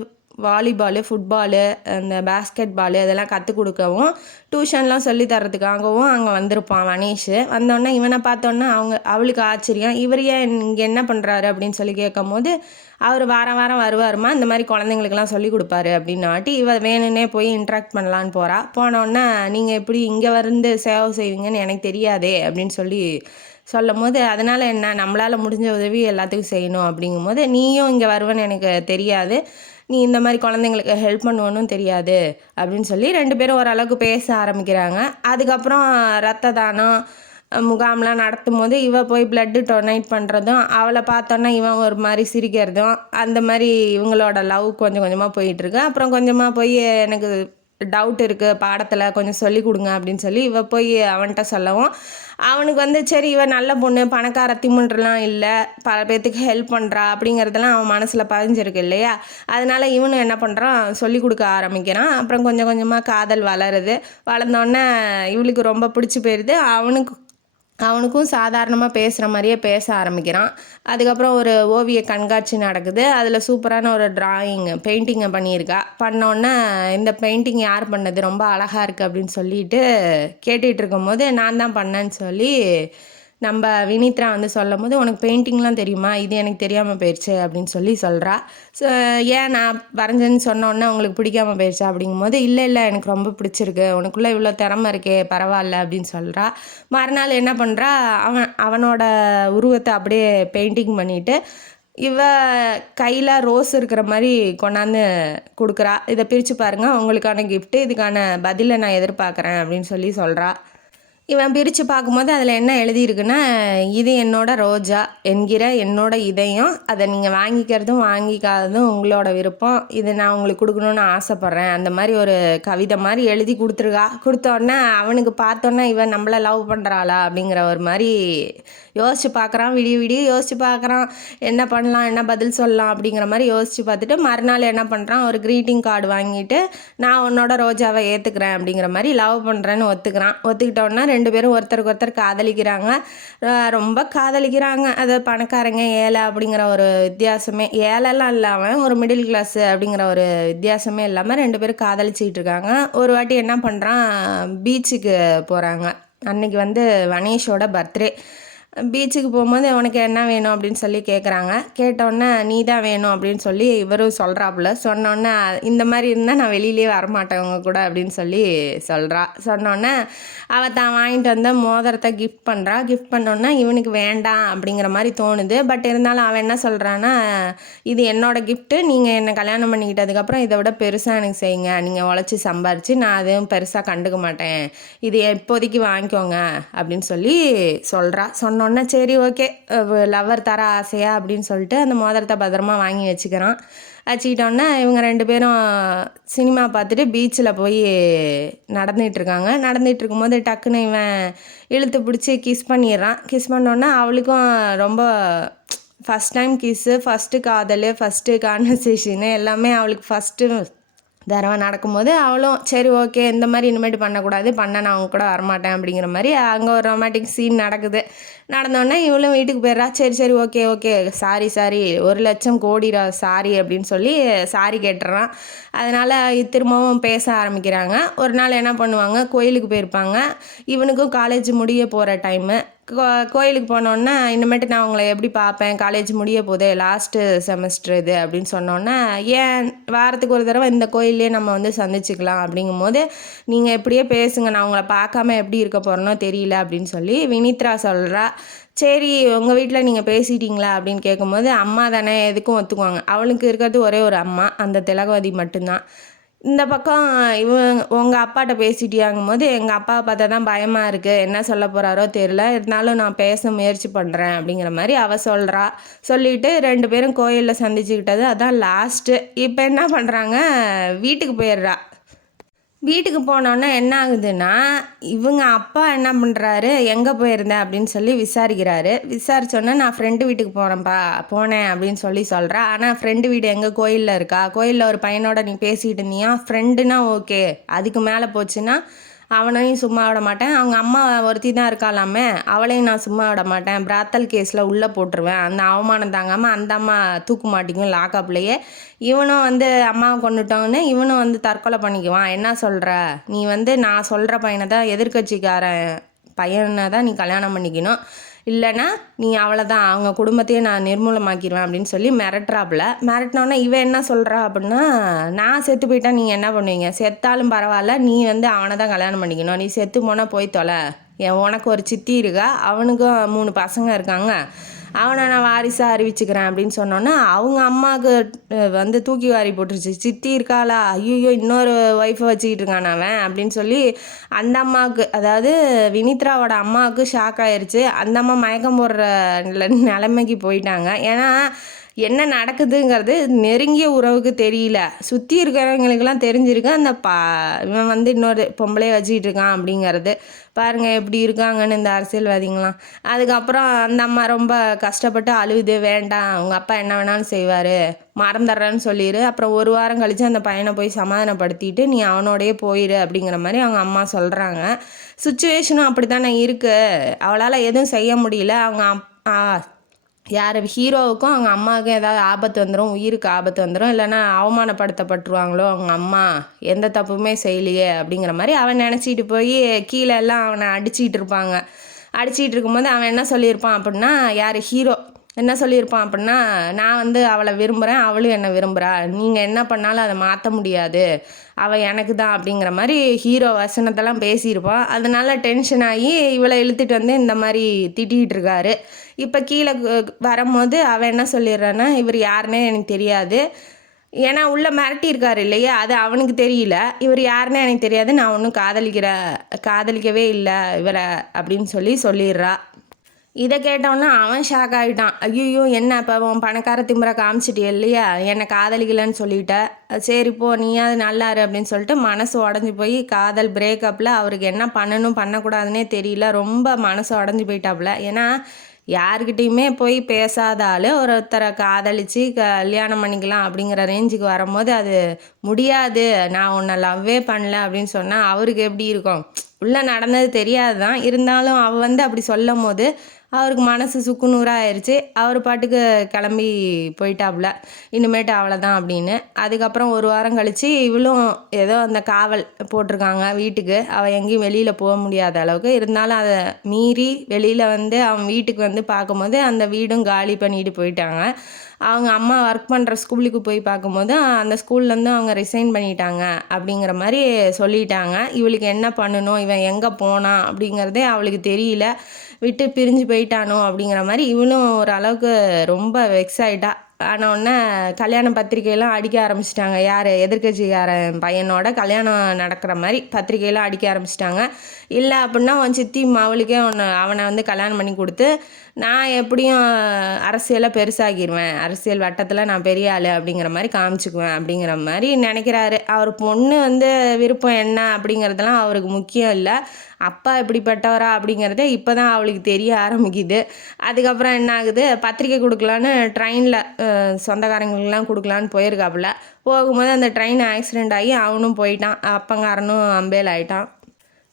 வாலிபாலு, ஃபுட்பாலு, அந்த பேஸ்கெட் பாலு இதெல்லாம் கற்றுக் கொடுக்கவும் டியூஷன்லாம் சொல்லி தரத்துக்காகவும் அங்கே வந்திருப்பான் வனேஷ். வந்தோடனே இவனை பார்த்தோன்னே அவளுக்கு ஆச்சரியம், இவர் ஏன் இங்கே என்ன பண்ணுறாரு அப்படின்னு சொல்லி கேட்கும் போது அவர் வாரம் வருவாருமா, இந்த மாதிரி குழந்தைங்களுக்கெல்லாம் சொல்லி கொடுப்பாரு அப்படின்னாட்டி இவ வேணுன்னே போய் இன்ட்ராக்ட் பண்ணலான்னு போனோடனே நீங்கள் எப்படி இங்கே வந்து சேவை செய்வீங்கன்னு எனக்கு தெரியாதே அப்படின்னு சொல்லும் போது, அதனால் என்ன, நம்மளால் முடிஞ்ச உதவி எல்லாத்துக்கும் செய்யணும் அப்படிங்கும்போது, நீயும் இங்கே வருவேன்னு எனக்கு தெரியாது, நீ இந்த மாதிரி குழந்தைங்களுக்கு ஹெல்ப் பண்ணுவோன்னு தெரியாது அப்படின்னு சொல்லி 2 பேரும் ஓரளவுக்கு பேச ஆரம்பிக்கிறாங்க. அதுக்கப்புறம் ரத்த தானம், முகாம்லாம் நடத்தும் போது இவ போய் பிளட்டு டொனேட் பண்ணுறதும், அவளை பார்த்தோன்னா இவன் ஒரு மாதிரி சிரிக்கிறதும், அந்த மாதிரி இவங்களோட லவ் கொஞ்சம் கொஞ்சமாக போயிட்டுருக்கு. அப்புறம் கொஞ்சமாக போய் எனக்கு டவுட் இருக்குது பாடத்தில், கொஞ்சம் சொல்லி கொடுங்க அப்படின்னு சொல்லி இவ போய் அவன்கிட்ட சொல்லவும், அவனுக்கு வந்து சரி இவ நல்ல பொண்ணு, பணக்கார திமின்றலாம் இல்லை, பல பேர்த்துக்கு ஹெல்ப் பண்ணுறா அப்படிங்கிறதெல்லாம் அவன் மனசில் பதிஞ்சிருக்கு இல்லையா. அதனால இவனும் என்ன பண்ணுறான், சொல்லி கொடுக்க ஆரம்பிக்கிறான். அப்புறம் கொஞ்சம் கொஞ்சமாக காதல் வளருது. வளர்ந்தோடனே இவளுக்கு ரொம்ப பிடிச்சி போயிடுது. அவனுக்கும் சாதாரணமாக பேசுகிற மாதிரியே பேச ஆரம்பிக்கிறான். அதுக்கப்புறம் ஒரு ஓவிய கண்காட்சி நடக்குது. அதில் சூப்பரான ஒரு பெயிண்டிங்கை பண்ணியிருக்கா. பண்ணோன்னே இந்த பெயிண்டிங் யார் பண்ணது, ரொம்ப அழகாக இருக்குது அப்படின்னு சொல்லிட்டு கேட்டுகிட்டு இருக்கும்போது நான் தான் பண்ணேன்னு சொல்லி நம்ம வினித்ரா வந்து சொல்லும் போது, உனக்கு பெயிண்டிங்லாம் தெரியுமா, இது எனக்கு தெரியாமல் போயிடுச்சு அப்படின்னு சொல்லி சொல்கிறா. ஸோ ஏன் நான் வரைஞ்சேன்னு சொன்னோன்னே உங்களுக்கு பிடிக்காமல் போயிடுச்சா அப்படிங்கும்போது, இல்லை எனக்கு ரொம்ப பிடிச்சிருக்கு, உனக்குள்ளே இவ்வளோ திறமை இருக்கே, பரவாயில்ல அப்படின்னு சொல்கிறா. மறுநாள் என்ன பண்ணுறா, அவனோட உருவத்தை அப்படியே பெயிண்டிங் பண்ணிவிட்டு இவ கையில் ரோஸ் இருக்கிற மாதிரி கொண்டாந்து கொடுக்குறா. இதை பிரித்து பாருங்கள், உங்களுக்கான கிஃப்ட்டு, இதுக்கான பதிலை நான் எதிர்பார்க்குறேன் அப்படின்னு சொல்லி சொல்கிறா. இவன் பிரித்து பார்க்கும்போது அதில் என்ன எழுதியிருக்குன்னா, இது என்னோட ரோஜா என்கிற என்னோட இதயம், அதை நீங்கள் வாங்கிக்கிறதும் வாங்கிக்காததும் உங்களோட விருப்பம், இது நான் உங்களுக்கு கொடுக்கணுன்னு ஆசைப்பட்றேன், அந்த மாதிரி ஒரு கவிதை மாதிரி எழுதி கொடுத்துருக்கா. கொடுத்தோடனே அவனுக்கு பார்த்தோன்னே இவன் நம்மளை லவ் பண்ணுறாளா அப்படிங்கிற ஒரு மாதிரி யோசித்து பார்க்குறான். விடிய யோசித்து பார்க்குறான், என்ன பண்ணலாம், என்ன பதில் சொல்லலாம் அப்படிங்கிற மாதிரி யோசித்து பார்த்துட்டு மறுநாள் என்ன பண்ணுறான், ஒரு க்ரீட்டிங் கார்டு வாங்கிட்டு நான் உன்னோட ரோஜாவை ஏற்றுக்கிறேன் அப்படிங்கிற மாதிரி லவ் பண்ணுறேன்னு ஒத்துக்கிறான். ஒத்துக்கிட்டோன்னா ரெண்டு பேரும் ஒருத்தருக்கு ஒருத்தர் காதலிக்கிறாங்க. ரொம்ப காதலிக்கிறாங்க. அது பணக்காரங்க ஏழை அப்படிங்கிற ஒரு வித்தியாசமே, ஏழைலாம் இல்லாமல் ஒரு மிடில் கிளாஸு அப்படிங்கிற ஒரு வித்தியாசமே இல்லாமல் ரெண்டு பேரும் காதலிச்சிக்கிட்டு இருக்காங்க. ஒரு வாட்டி என்ன பண்ணுறான், பீச்சுக்கு போகிறாங்க. அன்றைக்கி வந்து வனேஷோட பர்த்டே. பீச்சுக்கு போகும்போது உனக்கு என்ன வேணும் அப்படின்னு சொல்லி கேட்குறாங்க. கேட்டோன்னே நீ தான் வேணும் அப்படின்னு சொல்லி இவரும் சொல்கிறாப்புல. சொன்னோன்னே இந்த மாதிரி இருந்தால் நான் வெளியிலே வரமாட்டேன் உங்க கூட அப்படின்னு சொல்லி சொல்கிறா. சொன்னோன்னே அவள் தான் வாங்கிட்டு வந்த மோதிரத்தை கிஃப்ட் பண்ணுறா. கிஃப்ட் பண்ணோன்னே இவனுக்கு வேண்டாம் அப்படிங்கிற மாதிரி தோணுது. பட் இருந்தாலும் அவன் என்ன சொல்கிறான்னா, இது என்னோட கிஃப்ட்டு, நீங்கள் என்னை கல்யாணம் பண்ணிக்கிட்டதுக்கப்புறம் இதை விட பெருசாக எனக்கு செய்யுங்க, நீங்கள் உழைச்சி சம்பாரித்து, நான் அதுவும் பெருசாக கண்டுக்க மாட்டேன், இது இப்போதைக்கு வாங்கிக்கோங்க அப்படின்னு சொல்லி சொல்கிறா. சொன்னோன்னே சரி ஓகே, லவ்வர் தர ஆசையா அப்படின்னு சொல்லிட்டு அந்த மோதிரத்தை பத்திரமா வாங்கி வச்சுக்கிட்டோன்னே இவங்க ரெண்டு பேரும் சினிமா பார்த்துட்டு பீச்சில் போய் நடந்துகிட்ருக்காங்க. நடந்துகிட்டு இருக்கும்போது டக்குன்னு இவன் இழுத்து பிடிச்சி கிஸ் பண்ணிடுறான். கிஸ் பண்ணோன்னே அவளுக்கும் ரொம்ப ஃபஸ்ட் டைம் கிஸ்ஸு, ஃபஸ்ட்டு காதல், ஃபஸ்ட்டு கான்வர்சேஷனு எல்லாமே அவளுக்கு ஃபஸ்ட்டு தடவை நடக்கும்போது அவளும் சரி ஓகே, இந்த மாதிரி இனிமேட்டு பண்ணக்கூடாது, நான் அவங்க கூட வரமாட்டேன் அப்படிங்கிற மாதிரி அங்கே ஒரு ரொமான்டிக் சீன் நடக்குது. நடந்தோடனே இவளும் வீட்டுக்கு போயிடுறா. சரி ஓகே சாரி 1,00,000 கோடி சாரி அப்படின்னு சொல்லி சாரி கேட்டுறான். அதனால் திரும்பவும் பேச ஆரம்பிக்கிறாங்க. ஒரு நாள் என்ன பண்ணுவாங்க, கோயிலுக்கு போயிருப்பாங்க. இவனுக்கும் காலேஜ் முடிய போகிற டைமு. கோயிலுக்கு போனோன்னே இனிமேட்டு நான் உங்களை எப்படி பார்ப்பேன், காலேஜ் முடிய போதே, லாஸ்ட்டு செமஸ்டர் இது அப்படின்னு சொன்னோன்னே, ஏன் வாரத்துக்கு ஒரு தடவை இந்த கோயிலே நம்ம வந்து சந்திச்சுக்கலாம் அப்படிங்கும்போது, நீங்கள் எப்படியே பேசுங்க, நான் உங்களை பார்க்காம எப்படி இருக்க போகிறேனோ தெரியல அப்படின்னு சொல்லி வினித்ரா சொல்கிறா. சரி உங்கள் வீட்டில் நீங்கள் பேசிட்டீங்களா அப்படின்னு கேட்கும்போது, அம்மா தானே எதுக்கும் ஒத்துக்குவாங்க, அவளுக்கு இருக்கிறது ஒரே ஒரு அம்மா, அந்த திலகவதி மட்டும்தான். இந்த பக்கம் உங்கள் அப்பாட்ட பேசிட்டியாங்கும் போது, எங்கள் அப்பாவை பார்த்தா தான் பயமாக இருக்குது, என்ன சொல்ல போகிறாரோ தெரியல, இருந்தாலும் நான் பேச முயற்சி பண்ணுறேன் அப்படிங்கிற மாதிரி அவள் சொல்கிறா. சொல்லிவிட்டு ரெண்டு பேரும் கோயிலில் சந்திச்சுக்கிட்டது அதான் லாஸ்ட்டு. இப்போ என்ன பண்ணுறாங்க, வீட்டுக்கு போயிடுறா. வீட்டுக்கு போனோன்னே என்ன ஆகுதுன்னா, இவங்க அப்பா என்ன பண்ணுறாரு, எங்கே போயிருந்தேன் அப்படின்னு சொல்லி விசாரிக்கிறாரு. விசாரித்தோன்னே நான் ஃப்ரெண்டு வீட்டுக்கு போனேன் அப்படின்னு சொல்லி சொல்கிறா. ஆனால் ஃப்ரெண்டு வீடு எங்கே, கோயிலில் இருக்கா, கோயிலில் ஒரு பையனோட நீ பேசிக்கிட்டு இருந்தியா, ஃப்ரெண்டுனா ஓகே, அதுக்கு மேலே போச்சுன்னா அவனையும் சும்மா விட மாட்டேன், அவங்க அம்மா ஒருத்தி தான் இருக்காளாமே, அவளையும் நான் சும்மா விட மாட்டேன், பிராத்தல் கேஸில் உள்ளே போட்டுருவேன், அந்த அவமானம் தாங்காமல் அந்த அம்மா தூக்கு மாட்டிக்கும் லாக்அப்லேயே. இவனும் வந்து அம்மாவை கொண்டுட்டோன்னு இவனும் வந்து தற்கொலை பண்ணிக்குவான். என்ன சொல்கிற, நீ வந்து நான் சொல்கிற பையனை தான், எதிர்கட்சிக்காரன் பையனை தான் நீ கல்யாணம் பண்ணிக்கணும், இல்லைன்னா நீ அவ்வளோதான், அவங்க குடும்பத்தையே நான் நிர்மூலமாக்கிடுவேன் அப்படின்னு சொல்லி மிரட்டினோன்னே இவன் என்ன சொல்கிறா அப்படின்னா, நான் செத்து போயிட்டா நீங்கள் என்ன பண்ணுவீங்க, செத்தாலும் பரவாயில்ல, நீ வந்து அவனை தான் கல்யாணம் பண்ணிக்கணும், நீ செத்து போனால் போய் தொலை, உனக்கு ஒரு சித்தி இருக்கா, அவனுக்கும் 3 பசங்க இருக்காங்க, அவனை நான் வாரிசாக அறிவிச்சுக்கிறேன் அப்படின்னு சொன்னோன்னே அவங்க அம்மாவுக்கு வந்து தூக்கி வாரி போட்டுருச்சு. சித்தி இருக்காளா, ஐயோ இன்னொரு ஒய்ஃபை வச்சுக்கிட்டு இருக்கான் அவன் அப்படின்னு சொல்லி அந்த அம்மாவுக்கு, அதாவது வினித்ராவோட அம்மாவுக்கு ஷாக் ஆயிடுச்சு. அந்த அம்மா மயக்கம் போடுற நிலைமைக்கு போயிட்டாங்க. ஏன்னா என்ன நடக்குதுங்கிறது நெருங்கிய உறவுக்கு தெரியல, சுற்றி இருக்கிறவங்களுக்கெல்லாம் தெரிஞ்சிருக்கு அந்த இவன் வந்து இன்னொரு பொம்பளையை வச்சுக்கிட்டு இருக்கான் அப்படிங்கிறது. பாருங்கள் எப்படி இருக்காங்கன்னு இந்த அரசியல்வாதிங்களாம். அதுக்கப்புறம் அந்த அம்மா ரொம்ப கஷ்டப்பட்டு அழுகுது, வேண்டாம் உங்கள் அப்பா என்ன வேணாலும் செய்வார், மறந்துடுறேன்னு சொல்லிடு, அப்புறம் ஒரு வாரம் கழித்து அந்த பையனை போய் சமாதானப்படுத்திட்டு நீ அவனோடையே போயிடு அப்படிங்கிற மாதிரி அவங்க அம்மா சொல்கிறாங்க. சுச்சுவேஷனும் அப்படி தானே இருக்குது, அவளால் எதுவும் செய்ய முடியல. அவங்க யார் ஹீரோவுக்கும் அவங்க அம்மாவுக்கும் ஏதாவது ஆபத்து வந்துடும், உயிருக்கு ஆபத்து வந்துடும், இல்லைன்னா அவமானப்படுத்தப்பட்டுருவாங்களோ அவங்க அம்மா, எந்த தப்புமே செய்யலையே அப்படிங்கிற மாதிரி அவன் நினச்சிட்டு போய் கீழே எல்லாம் அவனை அடிச்சிட்டு இருப்பாங்க. அடிச்சிட்டு இருக்கும்போது அவன் என்ன சொல்லியிருப்பான் அப்படின்னா, யார் ஹீரோ என்ன சொல்லியிருப்பான் அப்படின்னா, நான் வந்து அவளை விரும்புகிறேன், அவளும் என்னை விரும்புகிறா, நீங்கள் என்ன பண்ணாலும் அதை மாற்ற முடியாது, அவள் எனக்கு தான் அப்படிங்கிற மாதிரி ஹீரோ வசனத்தெல்லாம் பேசியிருப்பான். அதனால டென்ஷன் ஆகி இவளை இழுத்துட்டு வந்து இந்த மாதிரி திட்டிகிட்டு இருக்காரு. இப்போ கீழே வரும்போது அவன் என்ன சொல்லிடுறான்னா, இவர் யாருன்னே எனக்கு தெரியாது, ஏன்னா உள்ளே மிரட்டியிருக்காரு இல்லையா, அது அவனுக்கு தெரியல, இவர் யாருன்னே எனக்கு தெரியாது, நான் ஒன்றும் காதலிக்கவே இல்லை இவரை அப்படின்னு சொல்லிடுறா. இதை கேட்டோன்னா அவன் ஷாக் ஆகிட்டான். ஐயோ என்ன இப்போ அவன் பணக்கார திமுறை காமிச்சிட்டிய இல்லையா, என்னை காதலிக்கலன்னு சொல்லிட்ட, சரி போ நீயாவது நல்லாரு அப்படின்னு சொல்லிட்டு மனசு உடஞ்சி போய் காதல் பிரேக்கப்பில் அவருக்கு என்ன பண்ணணும் பண்ணக்கூடாதுன்னே தெரியல, ரொம்ப மனசு உடஞ்சி போயிட்டாப்புல. ஏன்னா யாருக்கிட்டையுமே போய் பேசாத ஆள் ஒருத்தரை காதலித்து கல்யாணம் பண்ணிக்கலாம் அப்படிங்கிற ரேஞ்சுக்கு வரும்போது அது முடியாது, நான் உன்னை லவ்வே பண்ணல அப்படின்னு சொன்னால் அவருக்கு எப்படி இருக்கும், உள்ளே நடந்தது தெரியாது தான், இருந்தாலும் அவள் வந்து அப்படி சொல்லும் போது அவருக்கு மனசு சுக்குநூறாக ஆயிடுச்சு. அவர் பாட்டுக்கு கிளம்பி போயிட்டாப்புல, இனிமேட்டு அவ்வளோதான் அப்படின்னு. அதுக்கப்புறம் ஒரு வாரம் கழித்து இவளும் ஏதோ அந்த காவல் போட்டிருக்காங்க வீட்டுக்கு, அவள் எங்கேயும் வெளியில் போக முடியாத அளவுக்கு, இருந்தாலும் அதை மீறி வெளியில் வந்து அவன் வீட்டுக்கு வந்து பார்க்கும்போது அந்த வீடும் காலி பண்ணிட்டு போயிட்டாங்க. அவங்க அம்மா ஒர்க் பண்ணுற ஸ்கூலுக்கு போய் பார்க்கும்போது அந்த ஸ்கூல்லேருந்து அவங்க ரிசைன் பண்ணிட்டாங்க அப்படிங்கிற மாதிரி சொல்லிட்டாங்க. இவளுக்கு என்ன பண்ணணும், இவன் எங்கே போனான் அப்படிங்கிறதே அவளுக்கு தெரியல, விட்டு பிரிஞ்சு போயிட்டானோ அப்படிங்கிற மாதிரி இவளும் ஓரளவுக்கு ரொம்ப வெக்ஸ் ஆகிட்டா. ஆனவுடனே கல்யாண பத்திரிக்கையெல்லாம் அடிக்க ஆரம்பிச்சிட்டாங்க. யார் எதிர்கட்சிக்காரன் பையனோட கல்யாணம் நடக்கிற மாதிரி பத்திரிக்கையெல்லாம் அடிக்க ஆரம்பிச்சிட்டாங்க. இல்லை அப்படின்னா உன் சித்தி அவளுக்கே அவனை வந்து கல்யாணம் பண்ணி கொடுத்து நான் எப்படியும் அரசியலை பெருசாகிடுவேன், அரசியல் வட்டத்தில் நான் பெரிய ஆள் அப்படிங்கிற மாதிரி காமிச்சிக்குவேன் அப்படிங்கிற மாதிரி நினைக்கிறாரு. அவர் பொண்ணு வந்து விருப்பம் என்ன அப்படிங்கிறதெல்லாம் அவருக்கு முக்கியம் இல்லை, அப்பா எப்படிப்பட்டவரா அப்படிங்கிறத இப்போ தான் அவளுக்கு தெரிய ஆரம்பிக்குது. அதுக்கப்புறம் என்ன ஆகுது, பத்திரிக்கை கொடுக்கலான்னு ட்ரெயினில் சொந்தக்காரங்களுக்கெல்லாம் கொடுக்கலான்னு போயிருக்காப்புல. போகும்போது அந்த ட்ரெயின் ஆக்சிடெண்ட் ஆகி அவனும் போயிட்டான், அப்பங்காரனும் அம்பேல் ஆகிட்டான்.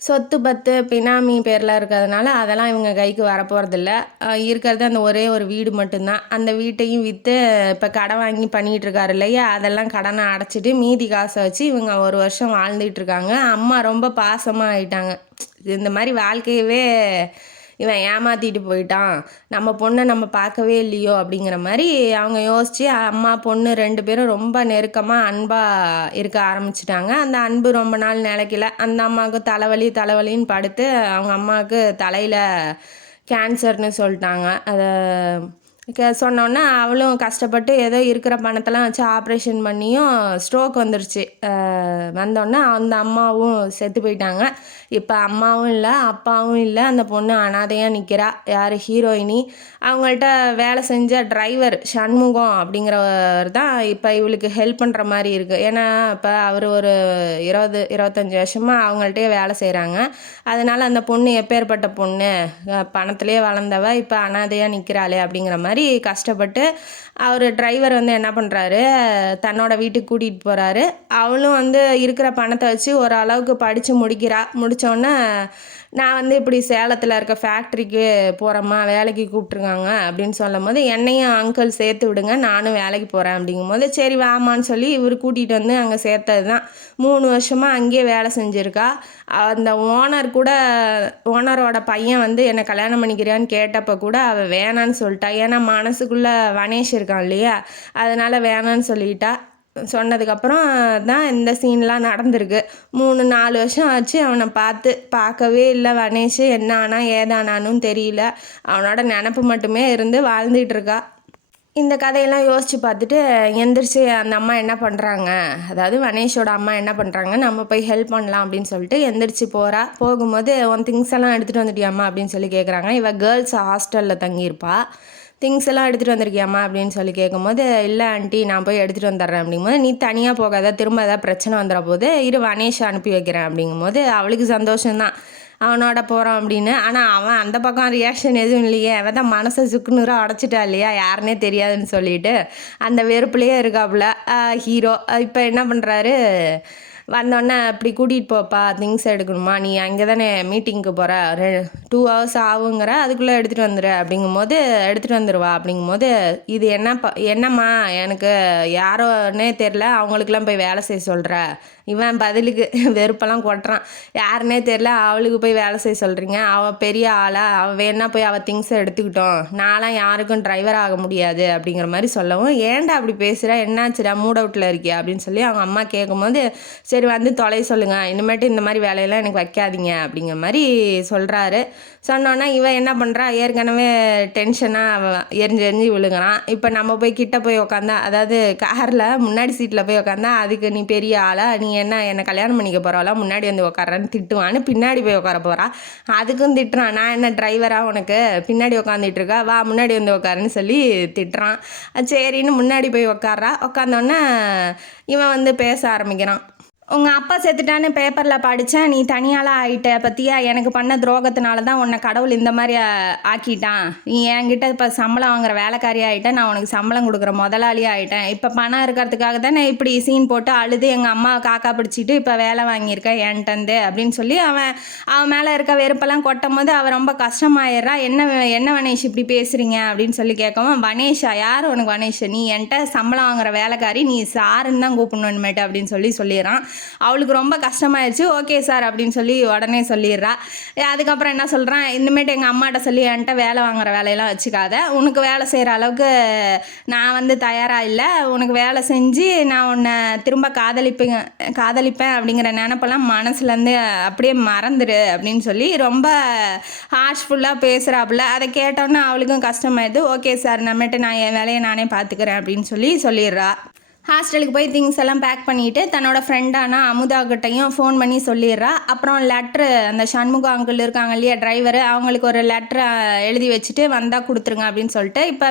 சொத்து பத்து பினாமி பேரில் இருக்கிறதுனால அதெல்லாம் இவங்க கைக்கு வரப்போகிறதில்ல. இருக்கிறது அந்த ஒரே ஒரு வீடு மட்டும்தான். அந்த வீட்டையும் விற்று இப்போ கடன் வாங்கி பண்ணிகிட்டு இருக்காரு இல்லையா, அதெல்லாம் கடனை அடைச்சிட்டு மீதி காசை வச்சு இவங்க ஒரு வருஷம் வாழ்ந்துகிட்டு இருக்காங்க. அம்மா ரொம்ப பாசமாக ஆயிட்டாங்க. இந்த மாதிரி வாழ்க்கையவே இவன் ஏமாற்றிட்டு போயிட்டான், நம்ம பொண்ணை நம்ம பார்க்கவே இல்லையோ அப்படிங்கிற மாதிரி அவங்க யோசித்து அம்மா பொண்ணு 2 பேரும் ரொம்ப நெருக்கமாக அன்பாக இருக்க ஆரம்பிச்சிட்டாங்க. அந்த அன்பு ரொம்ப நாள் நிலைக்கல. அந்த அம்மாவுக்கு தலைவலின்னு படுத்து அவங்க அம்மாவுக்கு தலையில் கேன்சர்னு சொல்லிட்டாங்க. அதை சொன்னோன்னே அவளும் கஷ்டப்பட்டு ஏதோ இருக்கிற பணத்தெல்லாம் வச்சு ஆப்ரேஷன் பண்ணியும் ஸ்ட்ரோக் வந்துருச்சு. வந்தோடனே அந்த அம்மாவும் செத்து போயிட்டாங்க. இப்போ அம்மாவும் இல்லை அப்பாவும் இல்லை, அந்த பொண்ணு அனாதையாக நிற்கிறா. யார் ஹீரோயினி, அவங்கள்ட்ட வேலை செஞ்ச டிரைவர் சண்முகம் அப்படிங்கிறவர் தான் இப்போ இவளுக்கு ஹெல்ப் பண்ணுற மாதிரி இருக்குது. ஏன்னா இப்போ அவர் ஒரு 20-25 வருஷமாக அவங்கள்ட்டே வேலை செய்கிறாங்க. அதனால் அந்த பொண்ணு எப்பேற்பட்ட பொண்ணு, பணத்துலேயே வளர்ந்தவ இப்போ அனாதையாக நிற்கிறாளே அப்படிங்கிற மாதிரி கஷ்டப்பட்டு அவர் டிரைவர் வந்து என்ன பண்ணுறாரு, தன்னோட வீட்டுக்கு கூட்டிகிட்டு போகிறாரு. அவளும் வந்து இருக்கிற பணத்தை வச்சு ஓரளவுக்கு படித்து முடித்தோடனே நான் வந்து இப்படி சேலத்தில் இருக்க ஃபேக்ட்ரிக்கு போகிறேம்மா, வேலைக்கு கூப்பிட்ருக்காங்க அப்படின்னு சொல்லும் போது என்னையும் அங்கிள் சேர்த்து விடுங்க, நானும் வேலைக்கு போகிறேன் அப்படிங்கும்போது சரி வாமான்னு சொல்லி இவர் கூட்டிகிட்டு வந்து அங்கே சேர்த்தது தான். 3 வருஷமாக அங்கேயே வேலை செஞ்சுருக்கா. அந்த ஓனரோட பையன் வந்து என்னை கல்யாணம் பண்ணிக்கிறியான்னு கேட்டப்போ கூட அவள் வேணான்னு சொல்லிட்டா. ஏன்னா மனசுக்குள்ளே வனேஷ் இருக்கான் இல்லையா, அதனால் வேணான்னு சொல்லிட்டா. சொன்னதுக்கப்புறம் தான் இந்த சீன்லாம் நடந்திருக்கு. 3, 4 வருஷம் ஆச்சு அவனை பார்க்கவே இல்லை வனேஷ். என்ன ஆனா ஏதானானும் தெரியல. அவனோட நினப்பு மட்டுமே இருந்து வாழ்ந்துட்டு இருக்கா. இந்த கதையெல்லாம் யோசித்து பார்த்துட்டு எந்திரிச்சு அந்த அம்மா என்ன பண்ணுறாங்க, அதாவது வனேஷோட அம்மா என்ன பண்ணுறாங்க, நம்ம போய் ஹெல்ப் பண்ணலாம் அப்படின்னு சொல்லிட்டு எந்திரிச்சு போகும்போது உன் திங்ஸ் எல்லாம் எடுத்துகிட்டு வந்துட்டியாம்மா அப்படின்னு சொல்லி கேட்குறாங்க. இவள் கேர்ள்ஸ் ஹாஸ்டலில் தங்கியிருப்பா. திங்ஸ் எல்லாம் எடுத்துகிட்டு வந்திருக்கியாம்மா அப்படின்னு சொல்லி கேட்கும்போது, இல்லை ஆண்டி நான் போய் எடுத்துகிட்டு வந்துடுறேன் அப்படிங்கும்போது, நீ தனியாக போகாத, திரும்ப ஏதாவது பிரச்சனை வந்துட போது வனேஷை அனுப்பி வைக்கிறேன் அப்படிங்கும்போது அவளுக்கு சந்தோஷம்தான் அவனோட போகிறான் அப்படின்னு. ஆனால் அவன் அந்த பக்கம் ரியாக்ஷன் எதுவும் இல்லையே. அவன் தான் மனசை சுக்குநூறாக உடச்சிட்டா இல்லையா, யாருன்னே தெரியாதுன்னு சொல்லிட்டு அந்த வெறுப்புலேயே இருக்காப்புல ஹீரோ. இப்போ என்ன பண்ணுறாரு, வந்தோடனே அப்படி கூட்டிகிட்டு போப்பா, திங்ஸ் எடுக்கணுமா, நீ அங்கே தானே மீட்டிங்க்கு போகிற, 2 hours ஆகுங்கிற, அதுக்குள்ளே எடுத்துகிட்டு எடுத்துகிட்டு வந்துடுவா அப்படிங்கும்போது, இது என்னம்மா எனக்கு யாரோன்னே தெரில, அவங்களுக்கெல்லாம் போய் வேலை செய்ய சொல்கிற. இவன் பதிலுக்கு வெறுப்பெல்லாம் கொட்டுறான். யாருன்னே தெரில, அவளுக்கு போய் வேலை செய்ய சொல்கிறீங்க, அவள் பெரிய ஆளா, அவள் வேணா போய் அவள் திங்ஸை எடுத்துக்கிட்டோம், நான்லாம் யாருக்கும் டிரைவர் ஆக முடியாது அப்படிங்கிற மாதிரி சொல்லவும், ஏன்டா அப்படி பேசுகிற, என்னாச்சுடா மூட் அவுட்டில் இருக்கியா அப்படின்னு சொல்லி அவங்க அம்மா கேட்கும்போது, சரி வந்து தொலை சொல்லுங்கள், இனிமேட்டு இந்த மாதிரி வேலையெல்லாம் எனக்கு வைக்காதீங்க அப்படிங்கிற மாதிரி சொல்கிறாரு. சொன்னோன்னா இவன் என்ன பண்ணுறா, ஏற்கனவே டென்ஷனாக எரிஞ்சு விழுகிறான். இப்போ நம்ம போய் கிட்ட போய் உக்காந்தா, அதாவது காரில் முன்னாடி சீட்டில் போய் உக்காந்தா, அதுக்கு நீ பெரிய ஆளா, நீ என்னை கல்யாணம் பண்ணிக்க போகிறவளா, முன்னாடி வந்து உட்காரன்னு திட்டுவான்னு பின்னாடி போய் உட்கார போகிறா. அதுக்கும் திட்டுறான், நான் என்ன டிரைவராக உனக்கு, பின்னாடி உட்காந்துட்டு இருக்கா, வா முன்னாடி வந்து உட்காருன்னு சொல்லி திட்டுறான். சரின்னு முன்னாடி போய் உட்காந்தோன்னே இவன் வந்து பேச ஆரம்பிக்கிறான். உங்கள் அப்பா செத்துட்டான்னு பேப்பரில் படித்தேன், நீ தனியாலாம் ஆகிட்ட பற்றியா, எனக்கு பண்ண துரோகத்தினால தான் உன்னை கடவுள் இந்த மாதிரி ஆக்கிட்டான், நீ என்கிட்ட இப்போ சம்பளம் வாங்குற வேலைக்காரி ஆகிட்டேன், நான் உனக்கு சம்பளம் கொடுக்குற முதலாளியாக ஆகிட்டேன், இப்போ பணம் இருக்கிறதுக்காக தான் நான் இப்படி சீன் போட்டு அழுது எங்கள் அம்மா காக்கா பிடிச்சிட்டு இப்போ வேலை வாங்கியிருக்கேன் என்கிட்டந்து அப்படின்னு சொல்லி அவன் மேலே இருக்க வெறுப்பெல்லாம் கொட்டும் போது அவள் ரொம்ப கஷ்டமாயிடுறா. என்ன வனேஷ் இப்படி பேசுகிறீங்க அப்படின்னு சொல்லி கேட்கவும், வனேஷா யார் உனக்கு வனேஷ், நீ என்கிட்ட சம்பளம் வாங்குற வேலைக்காரி, நீ சாருன்னு தான் கூப்பிடணுமேட்டு அப்படின்னு சொல்லிடுறான். அவளுக்கு ரொம்ப கஷ்டமாயிடுச்சு. ஓகே சார் அப்படின்னு சொல்லி உடனே சொல்லிடுறா. அதுக்கப்புறம் என்ன சொல்கிறான், இனிமேட்டு எங்கள் அம்மாட்ட சொல்லி என்கிட்ட வேலை வாங்குற வேலையெல்லாம் வச்சுக்காத, உனக்கு வேலை செய்கிற அளவுக்கு நான் வந்து தயாராக இல்லை, உனக்கு வேலை செஞ்சு நான் உன்னை திரும்ப காதலிப்பேன் அப்படிங்கிற நினப்பெல்லாம் மனசுலேருந்து அப்படியே மறந்துடு அப்படின்னு சொல்லி ரொம்ப ஹார்ஷ்ஃபுல்லாக பேசுகிறாப்புல. அதை கேட்டோன்னே அவளுக்கும் கஷ்டமாயிடுது. ஓகே சார் நம்மகிட்ட நான் என் வேலையை நானே பார்த்துக்கிறேன் அப்படின்னு சொல்லிடுறா. ஹாஸ்டலுக்கு போய் திங்ஸ் எல்லாம் பேக் பண்ணிவிட்டு தன்னோட ஃப்ரெண்டான அமுதாக்கிட்டையும் ஃபோன் பண்ணி சொல்லிடுறா. அப்புறம் லெட்ரு அந்த சண்முக அங்கிள் இருக்காங்க இல்லையா டிரைவரு, அவங்களுக்கு ஒரு லெட்ரு எழுதி வச்சுட்டு வந்தால் கொடுத்துருங்க அப்படின்னு சொல்லிட்டு இப்போ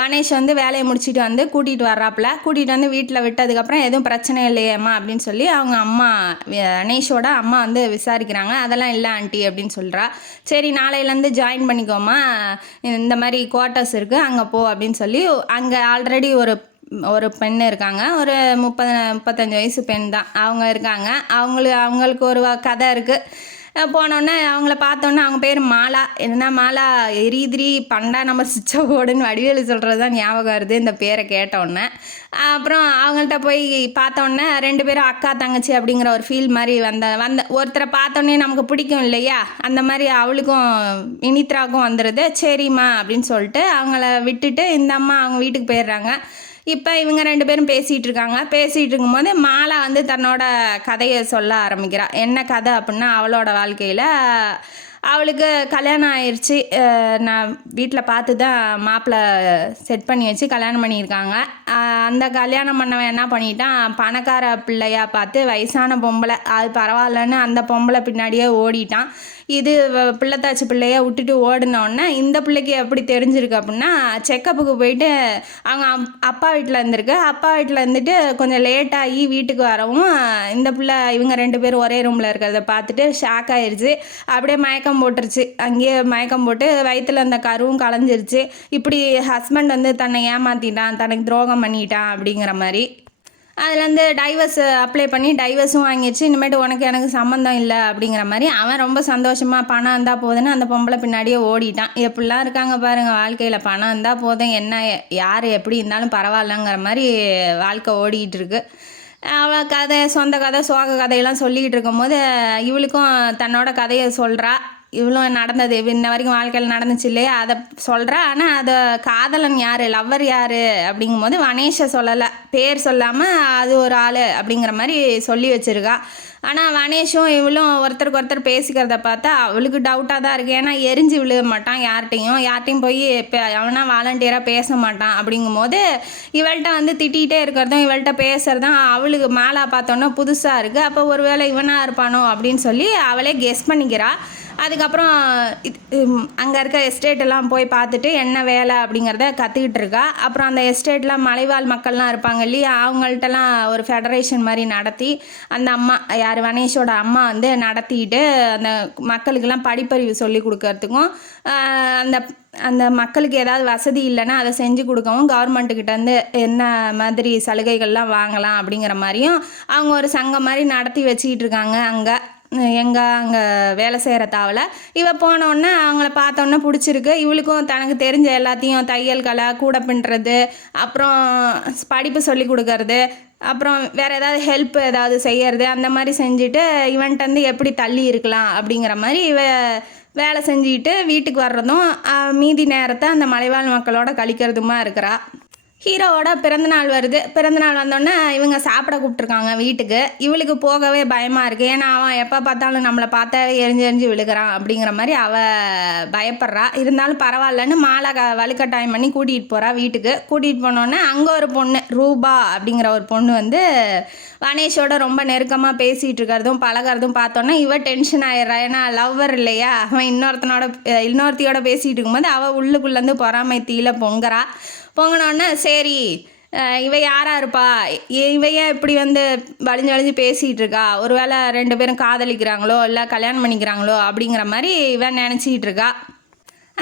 வனேஷ் வந்து வேலையை முடிச்சுட்டு வந்து கூட்டிகிட்டு வந்து வீட்டில் விட்டதுக்கப்புறம் எதுவும் பிரச்சனை இல்லையம்மா அப்படின்னு சொல்லி அவங்க அம்மா வனேஷோட அம்மா வந்து விசாரிக்கிறாங்க. அதெல்லாம் இல்லை ஆண்டி அப்படின்னு சொல்கிறா. சரி நாளையிலேருந்து ஜாயின் பண்ணிக்கோமா, இந்த மாதிரி குவார்ட்டர்ஸ் இருக்குது அங்கே போ அப்படின்னு சொல்லி, அங்கே ஆல்ரெடி ஒரு பெண் இருக்காங்க, ஒரு 35 வயசு பெண் தான் அவங்க இருக்காங்க. அவங்களுக்கு ஒரு கதை இருக்குது. போனோடனே அவங்கள பார்த்தோன்னே அவங்க பேர் மாலா. என்னன்னா மாலா எரிதிரி பண்டா நம்ம சுவிட்சை போர்டுன்னு வடிவேலு சொல்கிறது தான் ஞாபகம் வருது இந்த பேரை கேட்டோடனே. அப்புறம் அவங்கள்ட்ட போய் பார்த்தோன்னே 2 பேரும் அக்கா தங்கச்சி அப்படிங்கிற ஒரு ஃபீல் மாதிரி வந்த ஒருத்தரை பார்த்தோன்னே நமக்கு பிடிக்கும் இல்லையா, அந்த மாதிரி அவளுக்கும் வினித்ராவுக்கும் வந்துடுது. சரிம்மா அப்படின்னு சொல்லிட்டு அவங்கள விட்டுட்டு இந்த அம்மா அவங்க வீட்டுக்கு போயிடுறாங்க. இப்போ இவங்க 2 பேரும் பேசிகிட்டு இருக்கும்போது மாலா வந்து தன்னோட கதையை சொல்ல ஆரம்பிக்கிறா. என்ன கதை அப்படின்னா, அவளோட வாழ்க்கையில் அவளுக்கு கல்யாணம் ஆயிடுச்சு. நான் வீட்டில் பார்த்து தான் மாப்பிள்ளை செட் பண்ணி வச்சு கல்யாணம் பண்ணியிருக்காங்க. அந்த கல்யாணம் பண்ணவன் என்ன பண்ணிட்டான், பணக்கார பிள்ளையாக பார்த்து வயசான பொம்பளை, அது பரவாயில்லன்னு அந்த பொம்பளை பின்னாடியே ஓடிட்டான். இது பிள்ளைத்தாச்சி பிள்ளையை விட்டுட்டு ஓடினோடனே இந்த பிள்ளைக்கு எப்படி தெரிஞ்சிருக்கு அப்படின்னா, செக்கப்புக்கு போயிட்டு அவங்க அப்பா வீட்டில் இருந்திருக்கு. அப்பா வீட்டில் இருந்துட்டு கொஞ்சம் லேட்டாகி வீட்டுக்கு வரவும் இந்த பிள்ளை இவங்க 2 பேரும் ஒரே ரூமில் இருக்கிறத பார்த்துட்டு ஷாக் ஆயிடுச்சு. அப்படியே மயக்கம் போட்டுருச்சு. அங்கேயே மயக்கம் போட்டு வயிற்றில் அந்த கருவும் கலைஞ்சிருச்சு. இப்படி ஹஸ்பண்ட் வந்து தன்னை ஏமாற்றிட்டான், தனக்கு துரோகம் பண்ணிட்டான் அப்படிங்கிற மாதிரி. அதுலேருந்து டைவர்ஸ் அப்ளை பண்ணி டைவர்ஸும் வாங்கிடுச்சு. இனிமேட்டு உனக்கு எனக்கு சம்மந்தம் இல்லை அப்படிங்கிற மாதிரி அவன் ரொம்ப சந்தோஷமாக பணம் இருந்தால் போதுன்னு அந்த பொம்பளை பின்னாடியே ஓடிட்டான். எப்படிலாம் இருக்காங்க பாருங்கள் வாழ்க்கையில், பணம் இருந்தால் போதும், என்ன யார் எப்படி இருந்தாலும் பரவாயில்லங்கிற மாதிரி வாழ்க்கை ஓடிக்கிட்டு இருக்கு. அவள் கதை சொந்த கதை சோக கதையெல்லாம் சொல்லிக்கிட்டு இருக்கும்போது இவளுக்கும் தன்னோட கதையை சொல்கிறா. இவ்வளோ நடந்தது இன்ன வரைக்கும் வாழ்க்கையில் நடந்துச்சு இல்லையா அதை சொல்கிறா. ஆனால் அதை காதலன் யார், லவ்வர் யார் அப்படிங்கும்போது வனேஷை சொல்லலை, பேர் சொல்லாமல் அது ஒரு ஆள் அப்படிங்கிற மாதிரி சொல்லி வச்சுருக்கா. ஆனால் வனேஷும் இவளும் ஒருத்தருக்கு ஒருத்தர் பேசிக்கிறத பார்த்தா அவளுக்கு டவுட்டாக தான் இருக்குது. ஏன்னா எரிஞ்சு விழுக மாட்டான் யார்கிட்டையும் போய் அவனா வாலண்டியராக பேச மாட்டான். அப்படிங்கும்போது இவள்கிட்ட வந்து திட்டிகிட்டே இருக்கிறதும் இவள்கிட்ட பேசுகிறதும் அவளுக்கு மேலே பார்த்தோன்னா புதுசாக இருக்குது. அப்போ ஒருவேளை இவனாக இருப்பானோ அப்படின்னு சொல்லி அவளே கெஸ் பண்ணிக்கிறா. அதுக்கப்புறம் அங்கே இருக்க எஸ்டேட்டெல்லாம் போய் பார்த்துட்டு என்ன வேலை அப்படிங்கிறத கற்றுக்கிட்டு இருக்கா. அப்புறம் அந்த எஸ்டேட்டில் மலைவாழ் மக்கள்லாம் இருப்பாங்க இல்லையா, அவங்கள்ட்டலாம் ஒரு ஃபெடரேஷன் மாதிரி நடத்தி அந்த அம்மா யார் வனேஷோட அம்மா வந்து நடத்திட்டு அந்த மக்களுக்கெல்லாம் படிப்பறிவு சொல்லி கொடுக்கறதுக்கும் அந்த அந்த மக்களுக்கு ஏதாவது வசதி இல்லைன்னா அதை செஞ்சு கொடுக்கவும் கவர்மெண்ட்டுக்கிட்டேருந்து என்ன மாதிரி சலுகைகள்லாம் வாங்கலாம் அப்படிங்கிற மாதிரியும் அவங்க ஒரு சங்கம் மாதிரி நடத்தி வச்சுக்கிட்டு இருக்காங்க. அங்கே வேலை செய்கிற தாவலை இவ போனோடனே அவங்கள பார்த்தோன்னே பிடிச்சிருக்கு. இவளுக்கும் தனக்கு தெரிஞ்ச எல்லாத்தையும் தையல் கலை, கூடை பின்னுறது, அப்புறம் படிப்பு சொல்லி கொடுக்கறது, அப்புறம் வேறு ஏதாவது ஹெல்ப் ஏதாவது செய்கிறது அந்த மாதிரி செஞ்சுட்டு இவன்ட்டு எப்படி தள்ளி இருக்கலாம் அப்படிங்கிற மாதிரி வேலை செஞ்சுக்கிட்டு வீட்டுக்கு வர்றதும் மீதி நேரத்தை அந்த மலைவாழ் மக்களோட கழிக்கிறதுமா இருக்கிறா. ஹீரோவோட பிறந்தநாள் வருது. பிறந்தநாள் வந்தோடனே இவங்க சாப்பிட கூப்பிட்ருக்காங்க வீட்டுக்கு. இவளுக்கு போகவே பயமாக இருக்குது. ஏன்னா அவன் எப்போ பார்த்தாலும் நம்மளை பார்த்தாவே எரிஞ்சு விழுகிறான் அப்படிங்கிற மாதிரி அவள் பயப்படுறா. இருந்தாலும் பரவாயில்லன்னு மாலை வலுக்கட்டாயம் பண்ணி கூட்டிகிட்டு போகிறா வீட்டுக்கு. கூட்டிகிட்டு போனோடனே அங்கே ஒரு பொண்ணு ரூபா அப்படிங்கிற ஒரு பொண்ணு வந்து வனேஷோட ரொம்ப நெருக்கமாக பேசிகிட்டு இருக்கிறதும் பழகிறதும் பார்த்தோன்னா இவ டென்ஷன் ஆயிடுறா. ஏன்னா லவ்வர் இல்லையா, அவன் இன்னொருத்தியோட பேசிகிட்டு இருக்கும்போது அவள் உள்ளுக்குள்ளேருந்து பொறாமை தீயில பொங்கினோடனே சரி இவ யாராக இருப்பா, இவையே இப்படி வந்து வலிஞ்சு பேசிகிட்டு இருக்கா, ஒருவேளை 2 பேரும் காதலிக்கிறாங்களோ இல்லை கல்யாணம் பண்ணிக்கிறாங்களோ அப்படிங்கிற மாதிரி இவன் நினச்சிக்கிட்டு இருக்கா.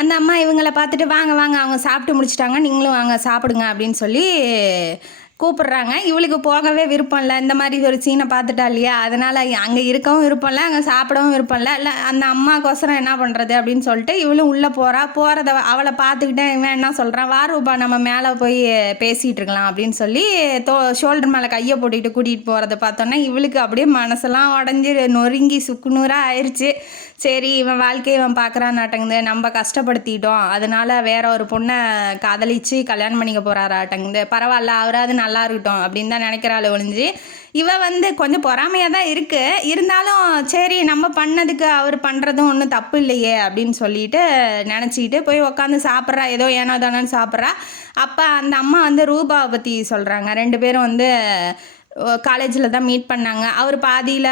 அந்த அம்மா இவங்கள பார்த்துட்டு வாங்க அவங்க சாப்பிட்டு முடிச்சிட்டாங்க, நீங்களும் வாங்க சாப்பிடுங்க அப்படின்னு சொல்லி கூப்பிட்றாங்க. இவளுக்கு போகவே விருப்பம் இல்லை. இந்த மாதிரி ஒரு சீனை பார்த்துட்டா இல்லையா, அதனால் அங்கே இருக்கவும் விருப்பம் இல்லை, அங்கே சாப்பிடவும் விருப்பம் இல்லை அந்த அம்மாக்கோசரம் என்ன பண்ணுறது அப்படின்னு சொல்லிட்டு இவளும் உள்ளே போகிறத அவளை பார்த்துக்கிட்டே இவன் என்ன சொல்கிறான், வா ரூபா நம்ம மேலே போய் பேசிகிட்டு இருக்கலாம் அப்படின்னு சொல்லி ஷோல்டர் மேலே கையை போட்டுக்கிட்டு கூட்டிகிட்டு போகிறத பார்த்தோன்னா இவளுக்கு அப்படியே மனசெல்லாம் உடஞ்சி நொறுங்கி சுக்குநூறாக ஆயிடுச்சு. சரி இவன் வாழ்க்கையை இவன் பார்க்குறான் நாட்டங்குது, நம்ம கஷ்டப்படுத்திட்டோம், அதனால் வேற ஒரு பொண்ணை காதலிச்சு கல்யாணம் பண்ணிக்க போகிறாராட்டங்குது, பரவாயில்ல அவராது நல்லா இருக்கட்டும் அப்படின்னு தான் நினைக்கிறாள் ஒழிஞ்சு. இவ வந்து கொஞ்சம் பொறாமையாக தான் இருக்குது. இருந்தாலும் சரி நம்ம பண்ணதுக்கு அவர் பண்ணுறதும் ஒன்றும் தப்பு இல்லையே அப்படின்னு சொல்லிட்டு நினச்சிக்கிட்டு போய் உட்காந்து சாப்பிட்றா. ஏதோ ஏனோ தானோன்னு சாப்பிட்றா. அப்போ அந்த அம்மா வந்து ரூபாவை பற்றி சொல்கிறாங்க. 2 பேரும் வந்து காலேஜில் தான் மீட் பண்ணாங்க. அவர் பாதியில்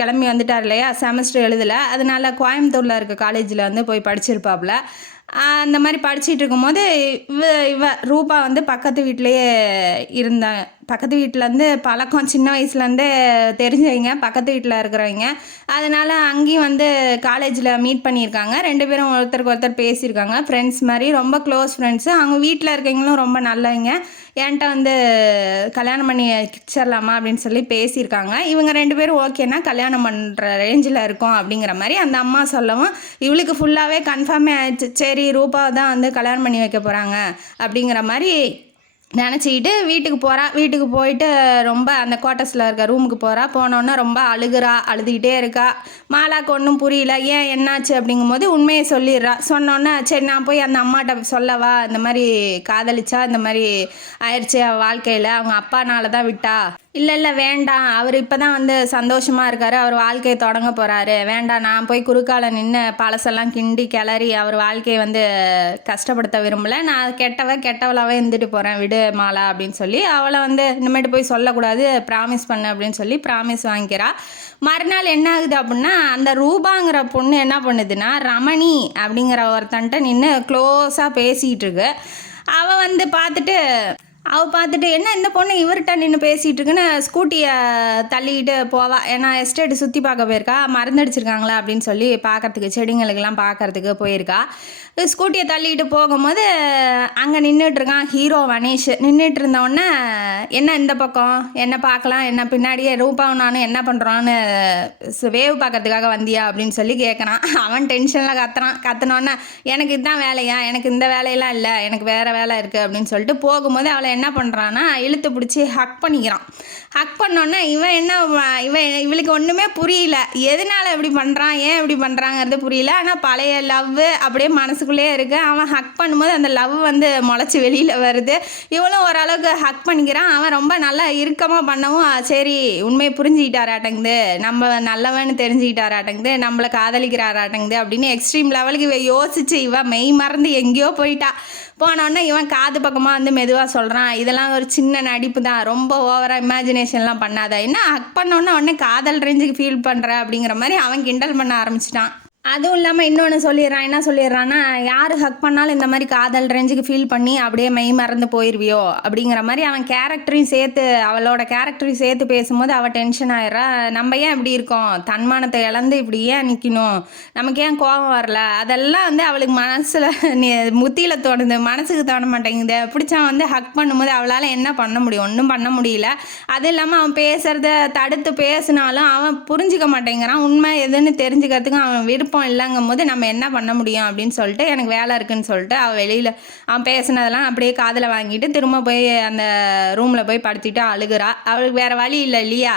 கிளம்பி வந்துட்டார் இல்லையா, செமஸ்டர் எழுதலை, அதனால கோயம்புத்தூரில் இருக்க காலேஜில் வந்து போய் படிச்சிருப்பாப்புல. அந்த மாதிரி படிச்சுட்டு இருக்கும்போது இவ ரூபா வந்து பக்கத்து வீட்டிலையே இருந்தாங்க. பக்கத்து வீட்டிலேருந்து பழக்கம் சின்ன வயசுலேருந்தே தெரிஞ்சவங்க பக்கத்து வீட்டில் இருக்கிறவங்க. அதனால் அங்கேயும் வந்து காலேஜில் மீட் பண்ணியிருக்காங்க. 2 பேரும் ஒருத்தருக்கு ஒருத்தர் பேசியிருக்காங்க. ஃப்ரெண்ட்ஸ் மாதிரி ரொம்ப க்ளோஸ் ஃப்ரெண்ட்ஸு. அவங்க வீட்டில் இருக்கவங்களும் ரொம்ப நல்லவங்க. என்கிட்ட வந்து கல்யாணம் பண்ணி வச்சிடலாமா அப்படின்னு சொல்லி பேசியிருக்காங்க. இவங்க 2 பேரும் ஓகேனா கல்யாணம் பண்ணுற ரேஞ்சில் இருக்கோம் அப்படிங்கிற மாதிரி அந்த அம்மா சொல்லவும் இவளுக்கு ஃபுல்லாகவே கன்ஃபார்மே ஆயிடுச்சு. சரி ரூபாவை தான் வந்து கல்யாணம் பண்ணி வைக்க போகிறாங்க அப்படிங்கிற மாதிரி நினச்சிக்கிட்டு வீட்டுக்கு போயிட்டு ரொம்ப அந்த குவார்ட்டர்ஸில் இருக்க ரூமுக்கு போனோன்னா ரொம்ப அழுதுகிட்டே இருக்கா. மாலாக்கு ஒன்றும் புரியல, ஏன் என்னாச்சு அப்படிங்கும்போது உண்மையை சொல்லிடுறா. சொன்னோன்னே சரி நான் போய் அந்த அம்மாட்ட சொல்லவா, இந்த மாதிரி காதலிச்சா இந்த மாதிரி ஆயிடுச்சு வாழ்க்கையில், அவங்க அப்பானால தான் விட்டா, இல்லை வேண்டாம் அவர் இப்போ தான் வந்து சந்தோஷமாக இருக்கார், அவர் வாழ்க்கையை தொடங்க போகிறாரு, வேண்டாம் நான் போய் குறுக்கால நின்று பழசெல்லாம் கிண்டி கிளறி அவர் வாழ்க்கையை வந்து கஷ்டப்படுத்த விரும்பலை, நான் கெட்டவளாகவே இருந்துட்டு போகிறேன், விடு மாலா அப்படின்னு சொல்லி அவளை வந்து இனிமேட்டு போய் சொல்லக்கூடாது, ப்ராமிஸ் பண்ணு அப்படின்னு சொல்லி ப்ராமிஸ் வாங்கிக்கிறா. மறுநாள் என்ன ஆகுது அப்படின்னா அந்த ரூபாங்கிற பொண்ணு என்ன பண்ணுதுன்னா ரமணி அப்படிங்கிற ஒருத்தன்ட்ட நின்று க்ளோஸாக பேசிகிட்டு இருக்கு. அவள் வந்து பார்த்துட்டு என்ன இந்த பொண்ணு இவர்கிட்ட நின்று பேசிகிட்டு இருக்குன்னு ஸ்கூட்டியை தள்ளிக்கிட்டு போவா. ஏன்னா எஸ்டேட்டு சுற்றி பார்க்க போயிருக்கா, மருந்தடிச்சிருக்காங்களா அப்படின்னு சொல்லி பார்க்கறதுக்கு, செடிங்களுக்கெல்லாம் பார்க்கறதுக்கு போயிருக்கா. ஸ்கூட்டியை தள்ளிக்கிட்டு போகும்போது அங்கே நின்றுட்டுருக்கான் ஹீரோ வனேஷ். நின்றுட்டு இருந்தோடனே என்ன இந்த பக்கம் என்ன பார்க்கலாம், என்ன பின்னாடியே ரூபாவும் நானும் என்ன பண்ணுறோன்னு வேவ் பார்க்கறதுக்காக வந்தியா அப்படின்னு சொல்லி கேட்குறான். அவன் டென்ஷனில் கத்துனோன்னே எனக்கு இதுதான் வேலையா, எனக்கு இந்த வேலையெல்லாம் இல்லை, எனக்கு வேறு வேலை இருக்குது அப்படின்னு சொல்லிட்டு போகும்போது அவளை என்ன பண்ணுறான்னா இழுத்து பிடிச்சி ஹக் பண்ணிக்கிறான். ஹக் பண்ணோன்னே இவளுக்கு ஒன்றுமே புரியல, எதனால் இப்படி பண்ணுறான், ஏன் இப்படி பண்ணுறாங்கிறது புரியல. ஆனால் பழைய லவ் அப்படியே மனசுக்குள்ளேயே இருக்குது. அவன் ஹக் பண்ணும்போது அந்த லவ் வந்து முளைச்சி வெளியில் வருது. இவளும் ஓரளவுக்கு ஹக் பண்ணிக்கிறான். அவன் ரொம்ப நல்லா இறுக்கமாக பண்ணவும் சரி உண்மையை புரிஞ்சுக்கிட்டாராட்டங்குது, நம்ம நல்லவன்னு தெரிஞ்சுக்கிட்டாராட்டங்குது, நம்மளை காதலிக்கிறாராட்டங்குது அப்படின்னு எக்ஸ்ட்ரீம் லெவலுக்கு இவ யோசிச்சு இவ மெய் மறந்து எங்கேயோ போயிட்டா. போனோடனே இவன் காது பக்கமாக வந்து மெதுவாக சொல்கிறான், இதெல்லாம் ஒரு சின்ன நடிப்பு தான், ரொம்ப ஓவராக இமேஜினேஷன்லாம் பண்ணாத, என்ன ஹக் பண்ணோன்னே காதல் ரேஞ்சுக்கு ஃபீல் பண்ணுற அப்படிங்கிற மாதிரி அவன் கிண்டல் பண்ண ஆரம்பிச்சிட்டான். அதுவும் இல்லாமல் இன்னொன்று சொல்லிடுறான். என்ன சொல்லிடுறான்னா, யார் ஹக் பண்ணாலும் இந்த மாதிரி காதல் ரேஞ்சுக்கு ஃபீல் பண்ணி அப்படியே மெய் மறந்து போயிடுவியோ அப்படிங்கிற மாதிரி அவன் கேரக்டரையும் சேர்த்து, அவளோட கேரக்டரையும் சேர்த்து பேசும்போது அவள் டென்ஷன் ஆயிடுறா. நம்ம ஏன் இப்படி இருக்கோம், தன்மானத்தை இழந்து இப்படி ஏன் நிற்கணும், நமக்கு ஏன் கோபம் வரல, அதெல்லாம் வந்து அவளுக்கு மனசில் முத்தியில் தோணுது, மனசுக்கு தோண மாட்டேங்குது. பிடிச்சவன் வந்து ஹக் பண்ணும்போது அவளால் என்ன பண்ண முடியும், ஒன்றும் பண்ண முடியல. அது இல்லாமல் அவன் பேசுகிறத தடுத்து பேசினாலும் அவன் புரிஞ்சிக்க மாட்டேங்கிறான். உண்மை எதுன்னு தெரிஞ்சுக்கிறதுக்கு அவன் விருப்பம் இல்லைங்கும் போது நம்ம என்ன பண்ண முடியும் அப்படின்னு சொல்லிட்டு எனக்கு வேலை இருக்குன்னு சொல்லிட்டு அவள் வெளியில் அவன் பேசினதெல்லாம் அப்படியே காதில் வாங்கிட்டு திரும்ப போய் அந்த ரூமில் போய் படுத்திட்டு அழுகிறா. அவளுக்கு வேறு வழி இல்லை இல்லையா,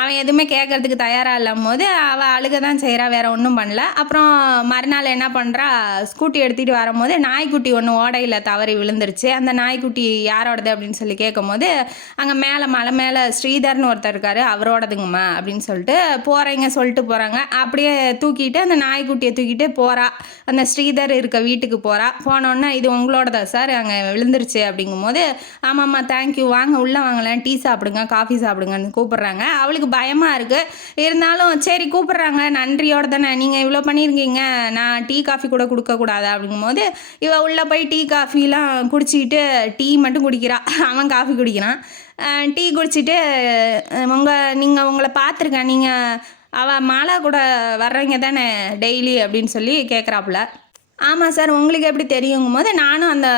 அவன் எதுவுமே கேட்கறதுக்கு தயாராக இல்லாம போது அவள் அழுக தான் செய்கிறா, வேறு ஒன்றும் பண்ணல. அப்புறம் மறுநாள் என்ன பண்ணுறா, ஸ்கூட்டி எடுத்துகிட்டு வரும்போது நாய்க்குட்டி ஒன்று ஓடையில் தவறி விழுந்துருச்சு. அந்த நாய்க்குட்டி யாரோடது அப்படின்னு சொல்லி கேட்கும் போது அங்கே மலை மேலே ஸ்ரீதர்னு ஒருத்தர் இருக்காரு, அவரோடதுங்கம்மா அப்படின்னு சொல்லிட்டு சொல்லிட்டு போகிறாங்க. அப்படியே தூக்கிட்டு அந்த நாய்க்குட்டியை தூக்கிட்டு போகிறா, அந்த ஸ்ரீதர் இருக்க வீட்டுக்கு போகிறா. போனோன்னே இது உங்களோடதா சார், அங்கே விழுந்துருச்சு அப்படிங்கும் போது ஆமாம்மா தேங்க்யூ, வாங்க உள்ளே வாங்கலாம், டீ சாப்பிடுங்க, காஃபி சாப்பிடுங்கன்னு கூப்பிட்றாங்க. அவளுக்கு பயமாக இருக்குது, இருந்தாலும் சரி கூப்பிட்றாங்க, நன்றியோட தானே, நீங்கள் இவ்வளோ பண்ணியிருக்கீங்க, நான் டீ காஃபி கூட கொடுக்கக்கூடாதா அப்படிங்கும்போது இவள் உள்ளே போய் டீ காஃபிலாம் குடிச்சிக்கிட்டு டீ மட்டும் குடிக்கிறா, அவன் காஃபி குடிக்கிறான். டீ குடிச்சிட்டு நீங்கள் உங்களை பார்த்துருக்கேன், நீங்கள் அவள் மாலா கூட வர்றவங்க தானே டெய்லி அப்படின்னு சொல்லி கேட்குறாப்புல. ஆமாம் சார், உங்களுக்கு எப்படி தெரியுங்கும் போது நானும் அந்த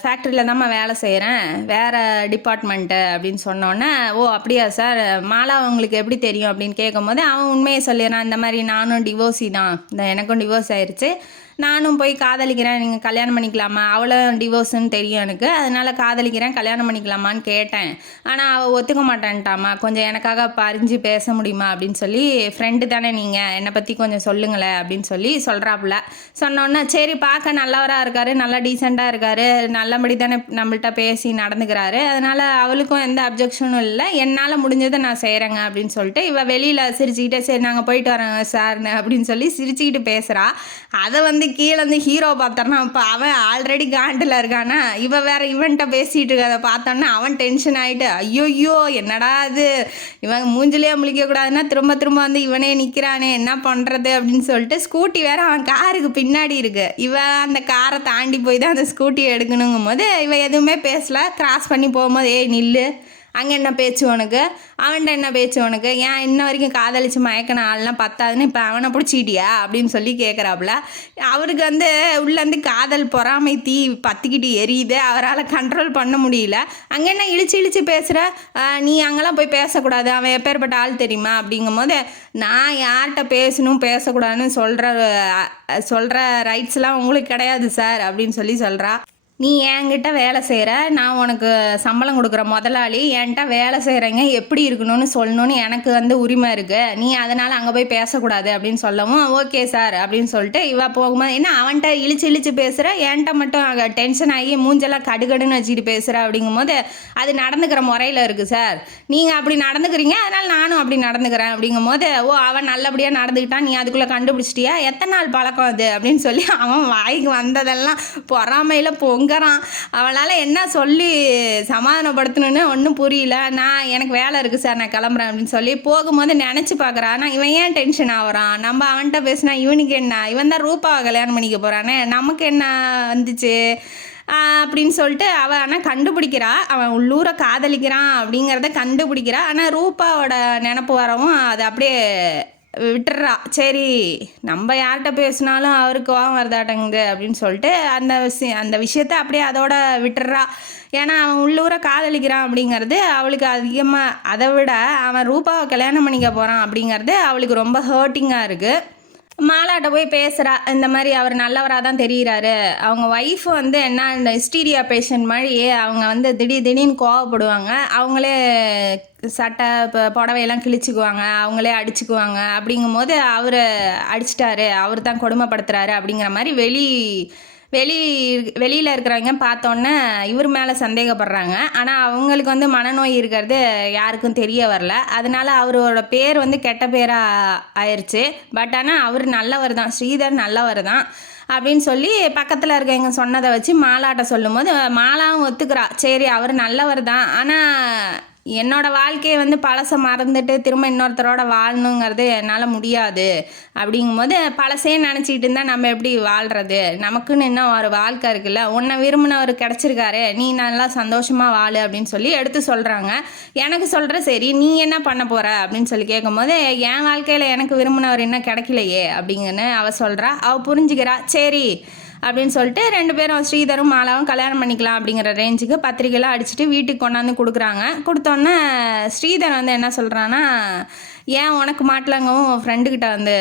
ஃபேக்ட்ரியில் தான்மா வேலை செய்கிறேன், வேறு டிபார்ட்மெண்ட்டு அப்படின்னு சொன்னோன்னே ஓ அப்படியா சார், மாலா உங்களுக்கு எப்படி தெரியும் அப்படின்னு கேட்கும்போது அவன் உண்மையை சொல்லிடுறான். இந்த மாதிரி நானும் டிவோர்ஸி தான், எனக்கும் டிவோர்ஸ் ஆயிடுச்சு, நானும் போய் காதலிக்கிறேன், நீங்கள் கல்யாணம் பண்ணிக்கலாமா, அவளும் டிவோர்ஸுன்னு தெரியும் எனக்கு, அதனால் காதலிக்கிறேன், கல்யாணம் பண்ணிக்கலாமான்னு கேட்டேன். ஆனால் அவள் ஒத்துக்க மாட்டேன்ட்டாமா, கொஞ்சம் எனக்காக பறிஞ்சு பேச முடியுமா அப்படின்னு சொல்லி, ஃப்ரெண்டு தானே நீங்கள், என்னை பற்றி கொஞ்சம் சொல்லுங்களேன் அப்படின்னு சொல்லி சொல்கிறாப்புல. சொன்னோன்னே சரி பார்க்க நல்லவராக இருக்கார், நல்லா டீசெண்டாக இருக்கார், நல்லபடி தானே நம்மள்கிட்ட பேசி நடந்துக்கிறாரு, அதனால் அவளுக்கும் எந்த அப்ஜெக்ஷனும் இல்லை, என்னால் முடிஞ்சதை நான் செய்கிறேங்க அப்படின்னு சொல்லிட்டு இவள் வெளியில் சிரிச்சுக்கிட்டே சரி நாங்கள் போயிட்டு வரோங்க சார்னு அப்படின்னு சொல்லி சிரிச்சுக்கிட்டு பேசுகிறா. அதை வந்து கீழே வந்து ஹீரோ பார்த்தோன்னா இப்போ அவன் ஆல்ரெடி காண்டில் இருக்கானா, இவன் வேற இவன்கிட்ட பேசிகிட்டு இருக்கதை பார்த்தோன்னா அவன் டென்ஷன் ஆகிட்டு ஐயோயோ என்னடா அது, இவன் மூஞ்சிலேயே முழிக்கக்கூடாதுன்னா திரும்ப திரும்ப வந்து இவனே நிற்கிறானே என்ன பண்ணுறது அப்படின்னு சொல்லிட்டு ஸ்கூட்டி வேற அவன் காருக்கு பின்னாடி இருக்கு, இவன் அந்த காரை தாண்டி போய் தான் அந்த ஸ்கூட்டியை எடுக்கணுங்கும் போது இவன் எதுவுமே பேசல. கிராஸ் பண்ணி போகும்போது ஏய் நில்லு, அங்கே என்ன பேச்சு உனக்கு, அவன்கிட்ட என்ன பேச்சு உனக்கு, ஏன் இன்ன வரைக்கும் காதலிச்சு மயக்கின ஆள்லாம் பத்தாதுன்னு இப்போ அவனை பிடிச்சிக்கிட்டியா அப்படின்னு சொல்லி கேட்குறாப்புல. அவருக்கு வந்து உள்ளேருந்து காதல் பொறாமை தீ பற்றிக்கிட்டு எரியுது, அவரால் கண்ட்ரோல் பண்ண முடியல. அங்கே என்ன இழிச்சு பேசுகிற, நீ அங்கெல்லாம் போய் பேசக்கூடாது, அவன் எப்பேற்பட்ட ஆள் தெரியுமா அப்படிங்கும் போது நான் யார்கிட்ட பேசணும் பேசக்கூடாதுன்னு சொல்கிற ரைட்ஸ்லாம் உங்களுக்கு கிடையாது சார் அப்படின்னு சொல்லி சொல்கிறா. நீ என்கிட்ட வேலை செய்கிற, நான் உனக்கு சம்பளம் கொடுக்குற முதலாளி, என்கிட்ட வேலை செய்கிறேங்க எப்படி இருக்கணும்னு சொல்லணும்னு எனக்கு வந்து உரிமை இருக்குது, நீ அதனால் அங்கே போய் பேசக்கூடாது அப்படின்னு சொல்லவும் ஓகே சார் அப்படின்னு சொல்லிட்டு இவ போகும்போது என்ன அவன்கிட்ட இழிச்சு பேசுகிற, என்கிட்ட மட்டும் அங்கே டென்ஷன் ஆகி மூஞ்செல்லாம் கடுகடுன்னு வச்சுக்கிட்டு பேசுகிற அப்படிங்கும்போது அது நடந்துக்கிற முறையில் இருக்குது சார், நீங்கள் அப்படி நடந்துக்கிறீங்க அதனால் நானும் அப்படி நடந்துக்கிறேன் அப்படிங்கும் போது ஓ அவன் நல்லபடியாக நடந்துக்கிட்டான், நீ அதுக்குள்ளே கண்டுபிடிச்சிட்டியா, எத்தனை நாள் பழக்கம் அது அப்படின்னு சொல்லி அவன் வாய்க்கு வந்ததெல்லாம் பொறாமையில் பொங்கறான். அவளால் என்ன சொல்லி சமாதானப்படுத்தணுன்னு ஒன்றும் புரியல. நான் எனக்கு வேலை இருக்குது சார் நான் கிளம்புறேன் அப்படின்னு சொல்லி போகும்போது நினச்சி பார்க்குறான், ஆனால் இவன் ஏன் டென்ஷன் ஆகுறான், நம்ம அவன்கிட்ட பேசினா இவனுக்கு என்ன, இவன் தான் ரூபாவை கல்யாணம் பண்ணிக்க போகிறானே நமக்கு என்ன வந்துச்சு அப்படின்னு சொல்லிட்டு அவள் ஆனால் கண்டுபிடிக்கிறா, அவன் உள்ளூரை காதலிக்கிறான் அப்படிங்கிறத கண்டுபிடிக்கிறா. ஆனால் ரூபாவோட நினப்பு வரவும் அது அப்படியே விட்டுறா. சரி நம்ம யார்கிட்ட பேசினாலும் அவருக்கு கோவம் வருதாட்டங்குது அப்படின்னு சொல்லிட்டு அந்த விஷயத்த அப்படியே அதோட விட்டுறா. ஏன்னா அவன் உள்ளூரை காதலிக்கிறான் அப்படிங்கிறது அவளுக்கு அதிகமாக, அதை விட அவன் ரூபாவை கல்யாணம் பண்ணிக்க போகிறான் அப்படிங்கிறது அவளுக்கு ரொம்ப ஹர்ட்டிங்காக இருக்குது. மாலாட்ட போய் பேசுகிறா, இந்த மாதிரி அவர் நல்லவராக தான் தெரிகிறாரு. அவங்க ஒய்ஃப் வந்து என்ன இந்த ஹிஸ்டீரியா பேஷண்ட் மாதிரி அவங்க வந்து திடீர்னு கோவப்படுவாங்க. அவங்களே சட்டை புடவையெல்லாம் கிழிச்சிக்குவாங்க, அவங்களே அடிச்சுக்குவாங்க. அப்படிங்கும்போது அவர் அடிச்சிட்டாரு, அவர் தான் கொடுமைப்படுத்துகிறாரு அப்படிங்கிற மாதிரி வெளியில் இருக்கிறவங்க பார்த்தோன்னே இவர் மேலே சந்தேகப்படுறாங்க. ஆனால் அவங்களுக்கு வந்து மனநோய் இருக்கிறது யாருக்கும் தெரிய வரல. அதனால அவரோட பேர் வந்து கெட்ட பேராக ஆயிடுச்சு. பட் ஆனால் அவர் நல்லவர் தான், ஸ்ரீதர் நல்லவர் தான் அப்படின்னு சொல்லி பக்கத்தில் இருக்கவங்க சொன்னதை வச்சு மாலாட்ட சொல்லும்போது மாலாவும் ஒத்துக்கிறா, சரி அவர் நல்லவர் தான், ஆனால் என்னோட வாழ்க்கையை வந்து பழசை மறந்துட்டு திரும்ப இன்னொருத்தரோட வாழணுங்கிறது என்னால் முடியாது. அப்படிங்கும்போது பழசே நினச்சிக்கிட்டு இருந்தால் நம்ம எப்படி வாழ்கிறது? நமக்குன்னு இன்னும் ஒரு வாழ்க்கை இருக்குல்ல, உன்னை விரும்பினவர் கிடச்சிருக்காரு, நீ நல்லா சந்தோஷமாக வாழு அப்படின்னு சொல்லி எடுத்து சொல்கிறாங்க. எனக்கு சொல்கிற சரி நீ என்ன பண்ண போகிற அப்படின்னு சொல்லி கேட்கும்போது என் வாழ்க்கையில் எனக்கு விரும்பினவர் இன்னும் கிடைக்கலையே அப்படிங்கன்னு அவள் சொல்கிறா. அவள் புரிஞ்சுக்கிறா, சரி அப்படின்னு சொல்லிட்டு 2 பேரும் ஸ்ரீதரும் மாலாவும் கல்யாணம் பண்ணிக்கலாம் அப்படிங்கிற ரேஞ்சுக்கு பத்திரிக்கைலாம் அடிச்சுட்டு வீட்டுக்கு கொண்டாந்து கொடுக்குறாங்க. கொடுத்தோன்னே ஸ்ரீதர் வந்து என்ன சொல்கிறான்னா, ஏன் உனக்கு மாட்டலங்கவும் ஃப்ரெண்டுக்கிட்ட வந்து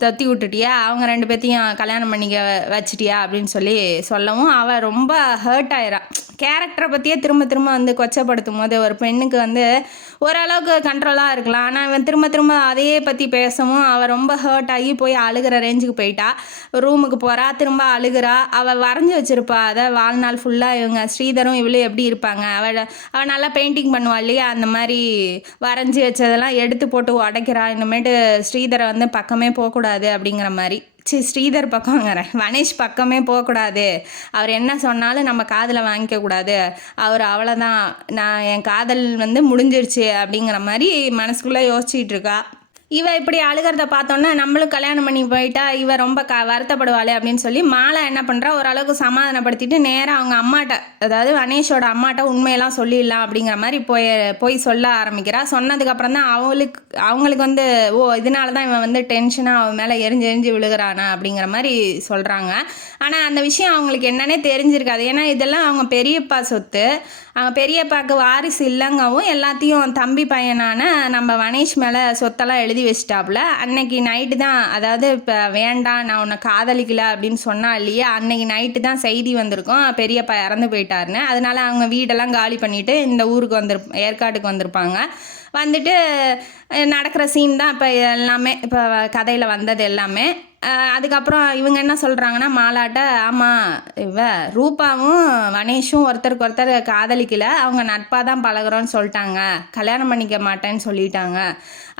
தத்தி விட்டுட்டியா, அவங்க 2 பேர்த்தையும் கல்யாணம் பண்ணிக்க வச்சிட்டியா அப்படின்னு சொல்லி சொல்லவும் அவள் ரொம்ப ஹர்ட் ஆயிரான். கேரக்டரை பற்றியே திரும்ப வந்து கொச்சப்படுத்தும் போது ஒரு பெண்ணுக்கு வந்து ஓரளவுக்கு கண்ட்ரோலாக இருக்கலாம், ஆனால் இவன் திரும்ப அதையே பற்றி பேசவும் அவள் ரொம்ப ஹர்ட் ஆகி போய் அழுகிற ரேஞ்சுக்கு போயிட்டா. ரூமுக்கு போகிறா, திரும்ப அழுகிறா. அவள் வரைஞ்சி வச்சுருப்பா அதை வாழ்நாள் ஃபுல்லாக இவங்க ஸ்ரீதரும் இவளும் எப்படி இருப்பாங்க, அவள் நல்லா பெயிண்டிங் பண்ணுவா இல்லையா, அந்த மாதிரி வரைஞ்சி வச்சதெல்லாம் எடுத்து போட்டு உடைக்கிறா. இனிமேட்டு ஸ்ரீதரை வந்து பக்கமே போகக்கூடாது அப்படிங்கிற மாதிரி. ஸ்ரீதர் பக்கங்கிறேன், வனேஷ் பக்கமே போகக்கூடாது, அவர் என்ன சொன்னாலும் நம்ம காதில் வாங்கிக்கக்கூடாது, அவர் அவ்வளோதான், நான் என் காதல் வந்து முடிஞ்சிருச்சு அப்படிங்கிற மாதிரி மனசுக்குள்ளே யோசிச்சுட்டு இருக்கா. இவ இப்படி அழுகிறத பார்த்தோன்னா நம்மளும் கல்யாணம் பண்ணி போயிட்டா இவ ரொம்ப வருத்தப்படுவாளே அப்படின்னு சொல்லி மாலா என்ன பண்ணுறா, ஓரளவுக்கு சமாதானப்படுத்திட்டு நேராக அவங்க அம்மாட்ட, அதாவது வனேஷோட அம்மாட்ட உண்மையெல்லாம் சொல்லிடலாம் அப்படிங்கிற மாதிரி போய் சொல்ல ஆரம்பிக்கிறா. சொன்னதுக்கப்புறம் தான் அவங்களுக்கு வந்து இதனால தான் இவன் வந்து டென்ஷனாக அவன் மேலே எரிஞ்சு விழுகிறானா அப்படிங்கிற மாதிரி சொல்கிறாங்க. ஆனால் அந்த விஷயம் அவங்களுக்கு என்னன்னே தெரிஞ்சிருக்காது. ஏன்னா இதெல்லாம் அவங்க பெரியப்பா சொத்து, அவங்க பெரியப்பாவுக்கு வாரிசு இல்லைங்கவும் எல்லாத்தையும் தம்பி பையனான நம்ம வனேஷ் மேலே சொத்தெல்லாம் எழுதி வச்சிட்டாப்புல. அன்னைக்கு நைட்டு தான், அதாவது இப்போ வேண்டாம் நான் உன்னை காதலிக்கல அப்படின்னு சொன்னா இல்லையா, அன்னைக்கு நைட்டு தான் செய்தி வந்திருக்கும் பெரியப்பா இறந்து போயிட்டாருன்னு. அதனால அவங்க வீடெல்லாம் காலி பண்ணிவிட்டு இந்த ஊருக்கு ஏற்காட்டுக்கு வந்திருப்பாங்க. வந்துட்டு நடக்கிற சீன் தான் இப்போ எல்லாமே, இப்போ கதையில் வந்தது எல்லாமே. அதுக்கப்புறம் இவங்க என்ன சொல்கிறாங்கன்னா மாலாட்ட, ஆமாம் இவ ரூபாவும் வனேஷும் ஒருத்தருக்கு ஒருத்தர் காதலிக்கல, அவங்க நட்பாக தான் பழகுறோன்னு சொல்லிட்டாங்க, கல்யாணம் பண்ணிக்க மாட்டேன்னு சொல்லிட்டாங்க,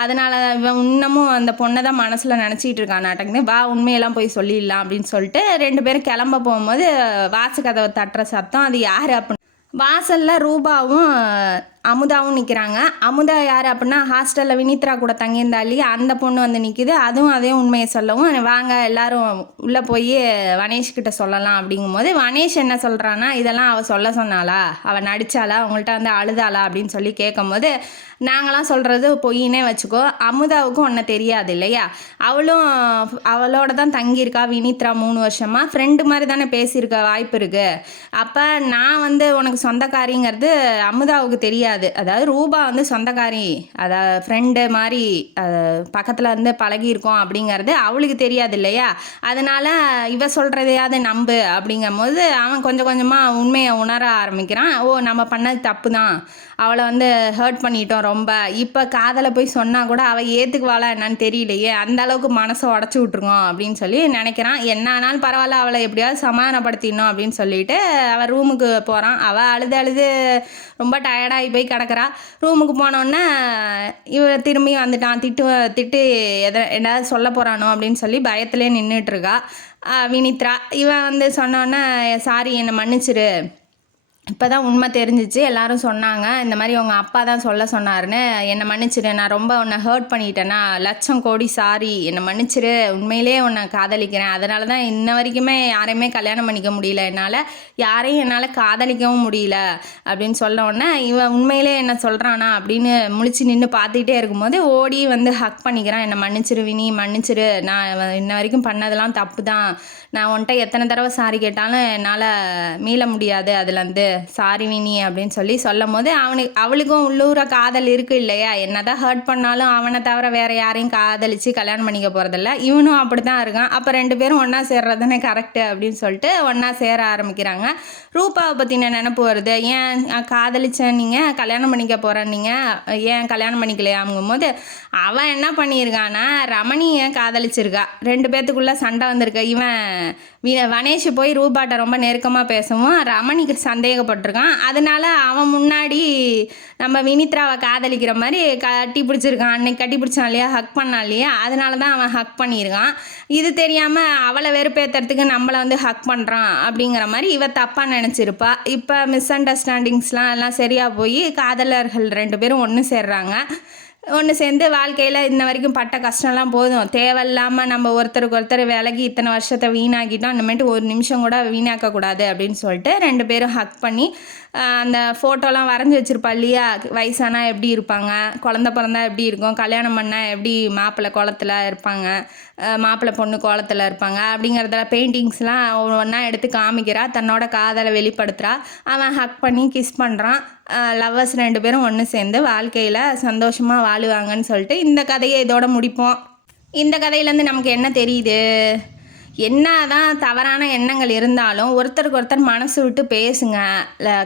அதனால் இவன் இன்னமும் அந்த பொண்ணை தான் மனசில் நினச்சிட்டு இருக்கான் நாட்டக்குன்னு, வா உண்மையெல்லாம் போய் சொல்லிடலாம் அப்படின்னு சொல்லிட்டு 2 பேரும் கிளம்ப போகும்போது வாசு கதவை தட்டுற சத்தம். அது யார் அப்படின்னு வாசலில் ரூபாவும் அமுதாவும் நிற்கிறாங்க. அமுதா யார் அப்படின்னா ஹாஸ்டலில் வினித்ரா கூட தங்கியிருந்தா இல்லையா, அந்த பொண்ணு வந்து நிற்கிது. அதுவும் அதே உண்மையை சொல்லவும் வாங்க எல்லாரும் உள்ளே போய் வனேஷ்கிட்ட சொல்லலாம் அப்படிங்கும்போது வனேஷ் என்ன சொல்கிறான்னா, இதெல்லாம் அவள் சொல்ல சொன்னாளா, அவள் நடித்தாளா, அவங்கள்ட்ட வந்து அழுதாளா அப்படின்னு சொல்லி கேட்கும்போது, நாங்களாம் சொல்கிறது பொய்னே வச்சுக்கோ, அமுதாவுக்கும் ஒன்றை தெரியாது இல்லையா, அவளோட தான் தங்கியிருக்கா வினித்ரா 3 வருஷமாக, ஃப்ரெண்டு மாதிரி தானே பேசியிருக்க வாய்ப்பு இருக்குது. அப்போ நான் வந்து உனக்கு சொந்தக்காரிங்கிறது அமுதாவுக்கு தெரியாது, அதாவது ரூபா வந்து சொந்தக்காரி, அதாவது ஃப்ரெண்டு மாதிரி பக்கத்தில் இருந்து பழகியிருக்கோம் அப்படிங்கிறது அவளுக்கு தெரியாது இல்லையா, அதனால் இவ சொல்கிறதையாவது நம்பு அப்படிங்கும் போது அவன் கொஞ்சம் கொஞ்சமாக உண்மையை உணர ஆரம்பிக்கிறான். நம்ம பண்ணது தப்பு தான், அவளை வந்து ஹர்ட் பண்ணிட்டோம் ரொம்ப, இப்போ காதலை போய் சொன்னால் கூட அவள் ஏற்றுக்குவாளா என்னன்னு தெரியலையே, அந்த அளவுக்கு மனசை உடச்சி விட்ருக்கோம் அப்படின்னு சொல்லி நினைக்கிறான். என்ன ஆனாலும் பரவாயில்ல, அவளை எப்படியாவது சமாதானப்படுத்திடணும் அப்படின்னு சொல்லிட்டு அவள் ரூமுக்கு போகிறான். அவள் அழுது ரொம்ப டயர்டாகி போய் கிடக்கிறா. ரூமுக்கு போனோடனே இவ திரும்பி வந்துட்டான், திட்டு ஏதாவது சொல்ல போகிறானோ அப்படின்னு சொல்லி பயத்திலே நின்றுட்டுருக்கா வினித்ரா. இவன் வந்து சொன்னோன்னே, சாரி என்னை மன்னிச்சிரு, இப்போ தான் உண்மை தெரிஞ்சிச்சு, எல்லாரும் சொன்னாங்க இந்த மாதிரி உங்கள் அப்பா தான் சொல்ல சொன்னாருன்னு, என்னை மன்னிச்சிரு, நான் ரொம்ப உன்னை ஹர்ட் பண்ணிட்டேன்னா, லட்சம் கோடி சாரி, என்னை மன்னிச்சிரு, உண்மையிலே உன்னை காதலிக்கிறேன், அதனால தான் இன்ன வரைக்குமே யாரையுமே கல்யாணம் பண்ணிக்க முடியல, என்னால் காதலிக்கவும் முடியல அப்படின்னு சொல்ல உடனே இவன் உண்மையிலே என்ன சொல்கிறானா அப்படின்னு முழிச்சு நின்று பார்த்துக்கிட்டே இருக்கும்போது ஓடி வந்து ஹக் பண்ணிக்கிறான். என்னை மன்னிச்சிரு வினி, மன்னிச்சிரு, நான் இன்ன வரைக்கும் பண்ணதெல்லாம் தப்பு தான், நான் உன்கிட்ட எத்தனை தடவை சாரி கேட்டாலும் என்னால் மீள முடியாது அதுலேருந்து சாரி வினி அப்படின்னு சொல்லும் போது அவளுக்கும் உள்ளூர காதல் இருக்கு இல்லையா, என்னதான் ஹர்ட் பண்ணாலும் அவனை தவிர வேற யாரையும் காதலிச்சு கல்யாணம் பண்ணிக்க போகிறதில்ல, இவனும் அப்படி தான் இருக்கான். அப்போ 2 பேரும் ஒன்றா சேர்றதுதானே கரெக்டு அப்படின்னு சொல்லிட்டு ஒன்றா சேர ஆரம்பிக்கிறாங்க. ரூபாவை பற்றின நினப்பு வருது. ஏன் காதலிச்சேன் நீங்கள் கல்யாணம் பண்ணிக்க போகிறேன், நீங்கள் ஏன் கல்யாணம் பண்ணிக்கலையாங்கும் போது அவன் என்ன பண்ணியிருக்கான்னா ரமணியை காதலிச்சிருக்கா. 2 பேர்த்துக்குள்ளே சண்டை வந்திருக்க. வனேஷ் போய் ரூபாட்ட ரொம்ப நெருக்கமாக பேசவும் ரமணிக்கு சந்தேகப்பட்டிருக்கான். அதனால அவன் முன்னாடி நம்ம வினித்ராவை காதலிக்கிற மாதிரி கட்டி பிடிச்சிருக்கான். அன்னைக்கு கட்டி பிடிச்சான் இல்லையா, ஹக் பண்ணான் இல்லையா, அதனால தான் அவன் ஹக் பண்ணியிருக்கான். இது தெரியாமல் அவளை வெறுப்பேற்றுறதுக்கு நம்மளை வந்து ஹக் பண்ணுறான் அப்படிங்கிற மாதிரி இவ தப்பாக நினச்சிருப்பா. இப்போ மிஸ் அண்டர்ஸ்டாண்டிங்ஸ்லாம் எல்லாம் சரியாக போய் காதலர்கள் 2 பேரும் ஒன்று சேர்றாங்க. ஒன்று சேர்ந்து வாழ்க்கையில் இன்ன வரைக்கும் பட்ட கஷ்டம்லாம் போதும், தேவையில்லாமல் நம்ம ஒருத்தருக்கு ஒருத்தர் விலகி இத்தனை வருஷத்தை வீணாக்கிட்டோம், இந்தமாதிரி ஒரு நிமிஷம் கூட வீணாக்கக்கூடாது அப்படின்னு சொல்லிட்டு 2 பேரும் ஹக் பண்ணி அந்த ஃபோட்டோலாம் வரைஞ்சி வச்சுருப்பா இல்லையா, வயசானா எப்படி இருப்பாங்க, குழந்த பிறந்தா எப்படி இருக்கும், கல்யாணம் பண்ணால் எப்படி மாப்பிள்ளை கோலத்தில் இருப்பாங்க, மாப்பிள்ளை பொண்ணு கோலத்தில் இருப்பாங்க அப்படிங்கிறதுல பெயிண்டிங்ஸ்லாம் ஒவ்வொன்றா எடுத்து காமிக்கிறா, தன்னோட காதலை வெளிப்படுத்துகிறா. அவன் ஹக் பண்ணி கிஸ் பண்ணுறான். லவ்வர்ஸ் 2 பேரும் ஒன்று சேர்ந்து வாழ்க்கையில் சந்தோஷமாக வாழுவாங்கன்னு சொல்லிட்டு இந்த கதையை இதோட முடிப்போம். இந்த கதையிலேருந்து நமக்கு என்ன தெரியுது, என்ன தான் தவறான எண்ணங்கள் இருந்தாலும் ஒருத்தருக்கு ஒருத்தர் மனசு விட்டு பேசுங்க.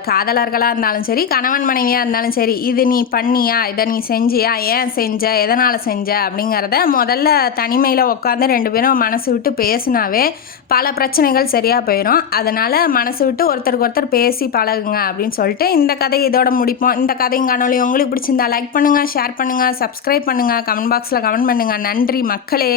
காதலர்களாக இருந்தாலும் சரி, கணவன் மனைவியாக இருந்தாலும் சரி, இது நீ பண்ணியா, இதை நீ செஞ்சியா, ஏன் செஞ்ச, எதனால் செஞ்ச அப்படிங்கிறத முதல்ல தனிமையில் உட்காந்து 2 பேரும் மனசு விட்டு பேசினாவே பல பிரச்சனைகள் சரியாக போயிடும். அதனால் மனசு விட்டு ஒருத்தருக்கு ஒருத்தர் பேசி பழகுங்க அப்படின்னு சொல்லிட்டு இந்த கதையை இதோட முடிப்போம். இந்த கதையும் காணொலி உங்களுக்கு பிடிச்சிருந்தா லைக் பண்ணுங்கள், ஷேர் பண்ணுங்கள், சப்ஸ்கிரைப் பண்ணுங்கள், கமெண்ட் பாக்ஸில் கமெண்ட் பண்ணுங்கள். நன்றி மக்களே.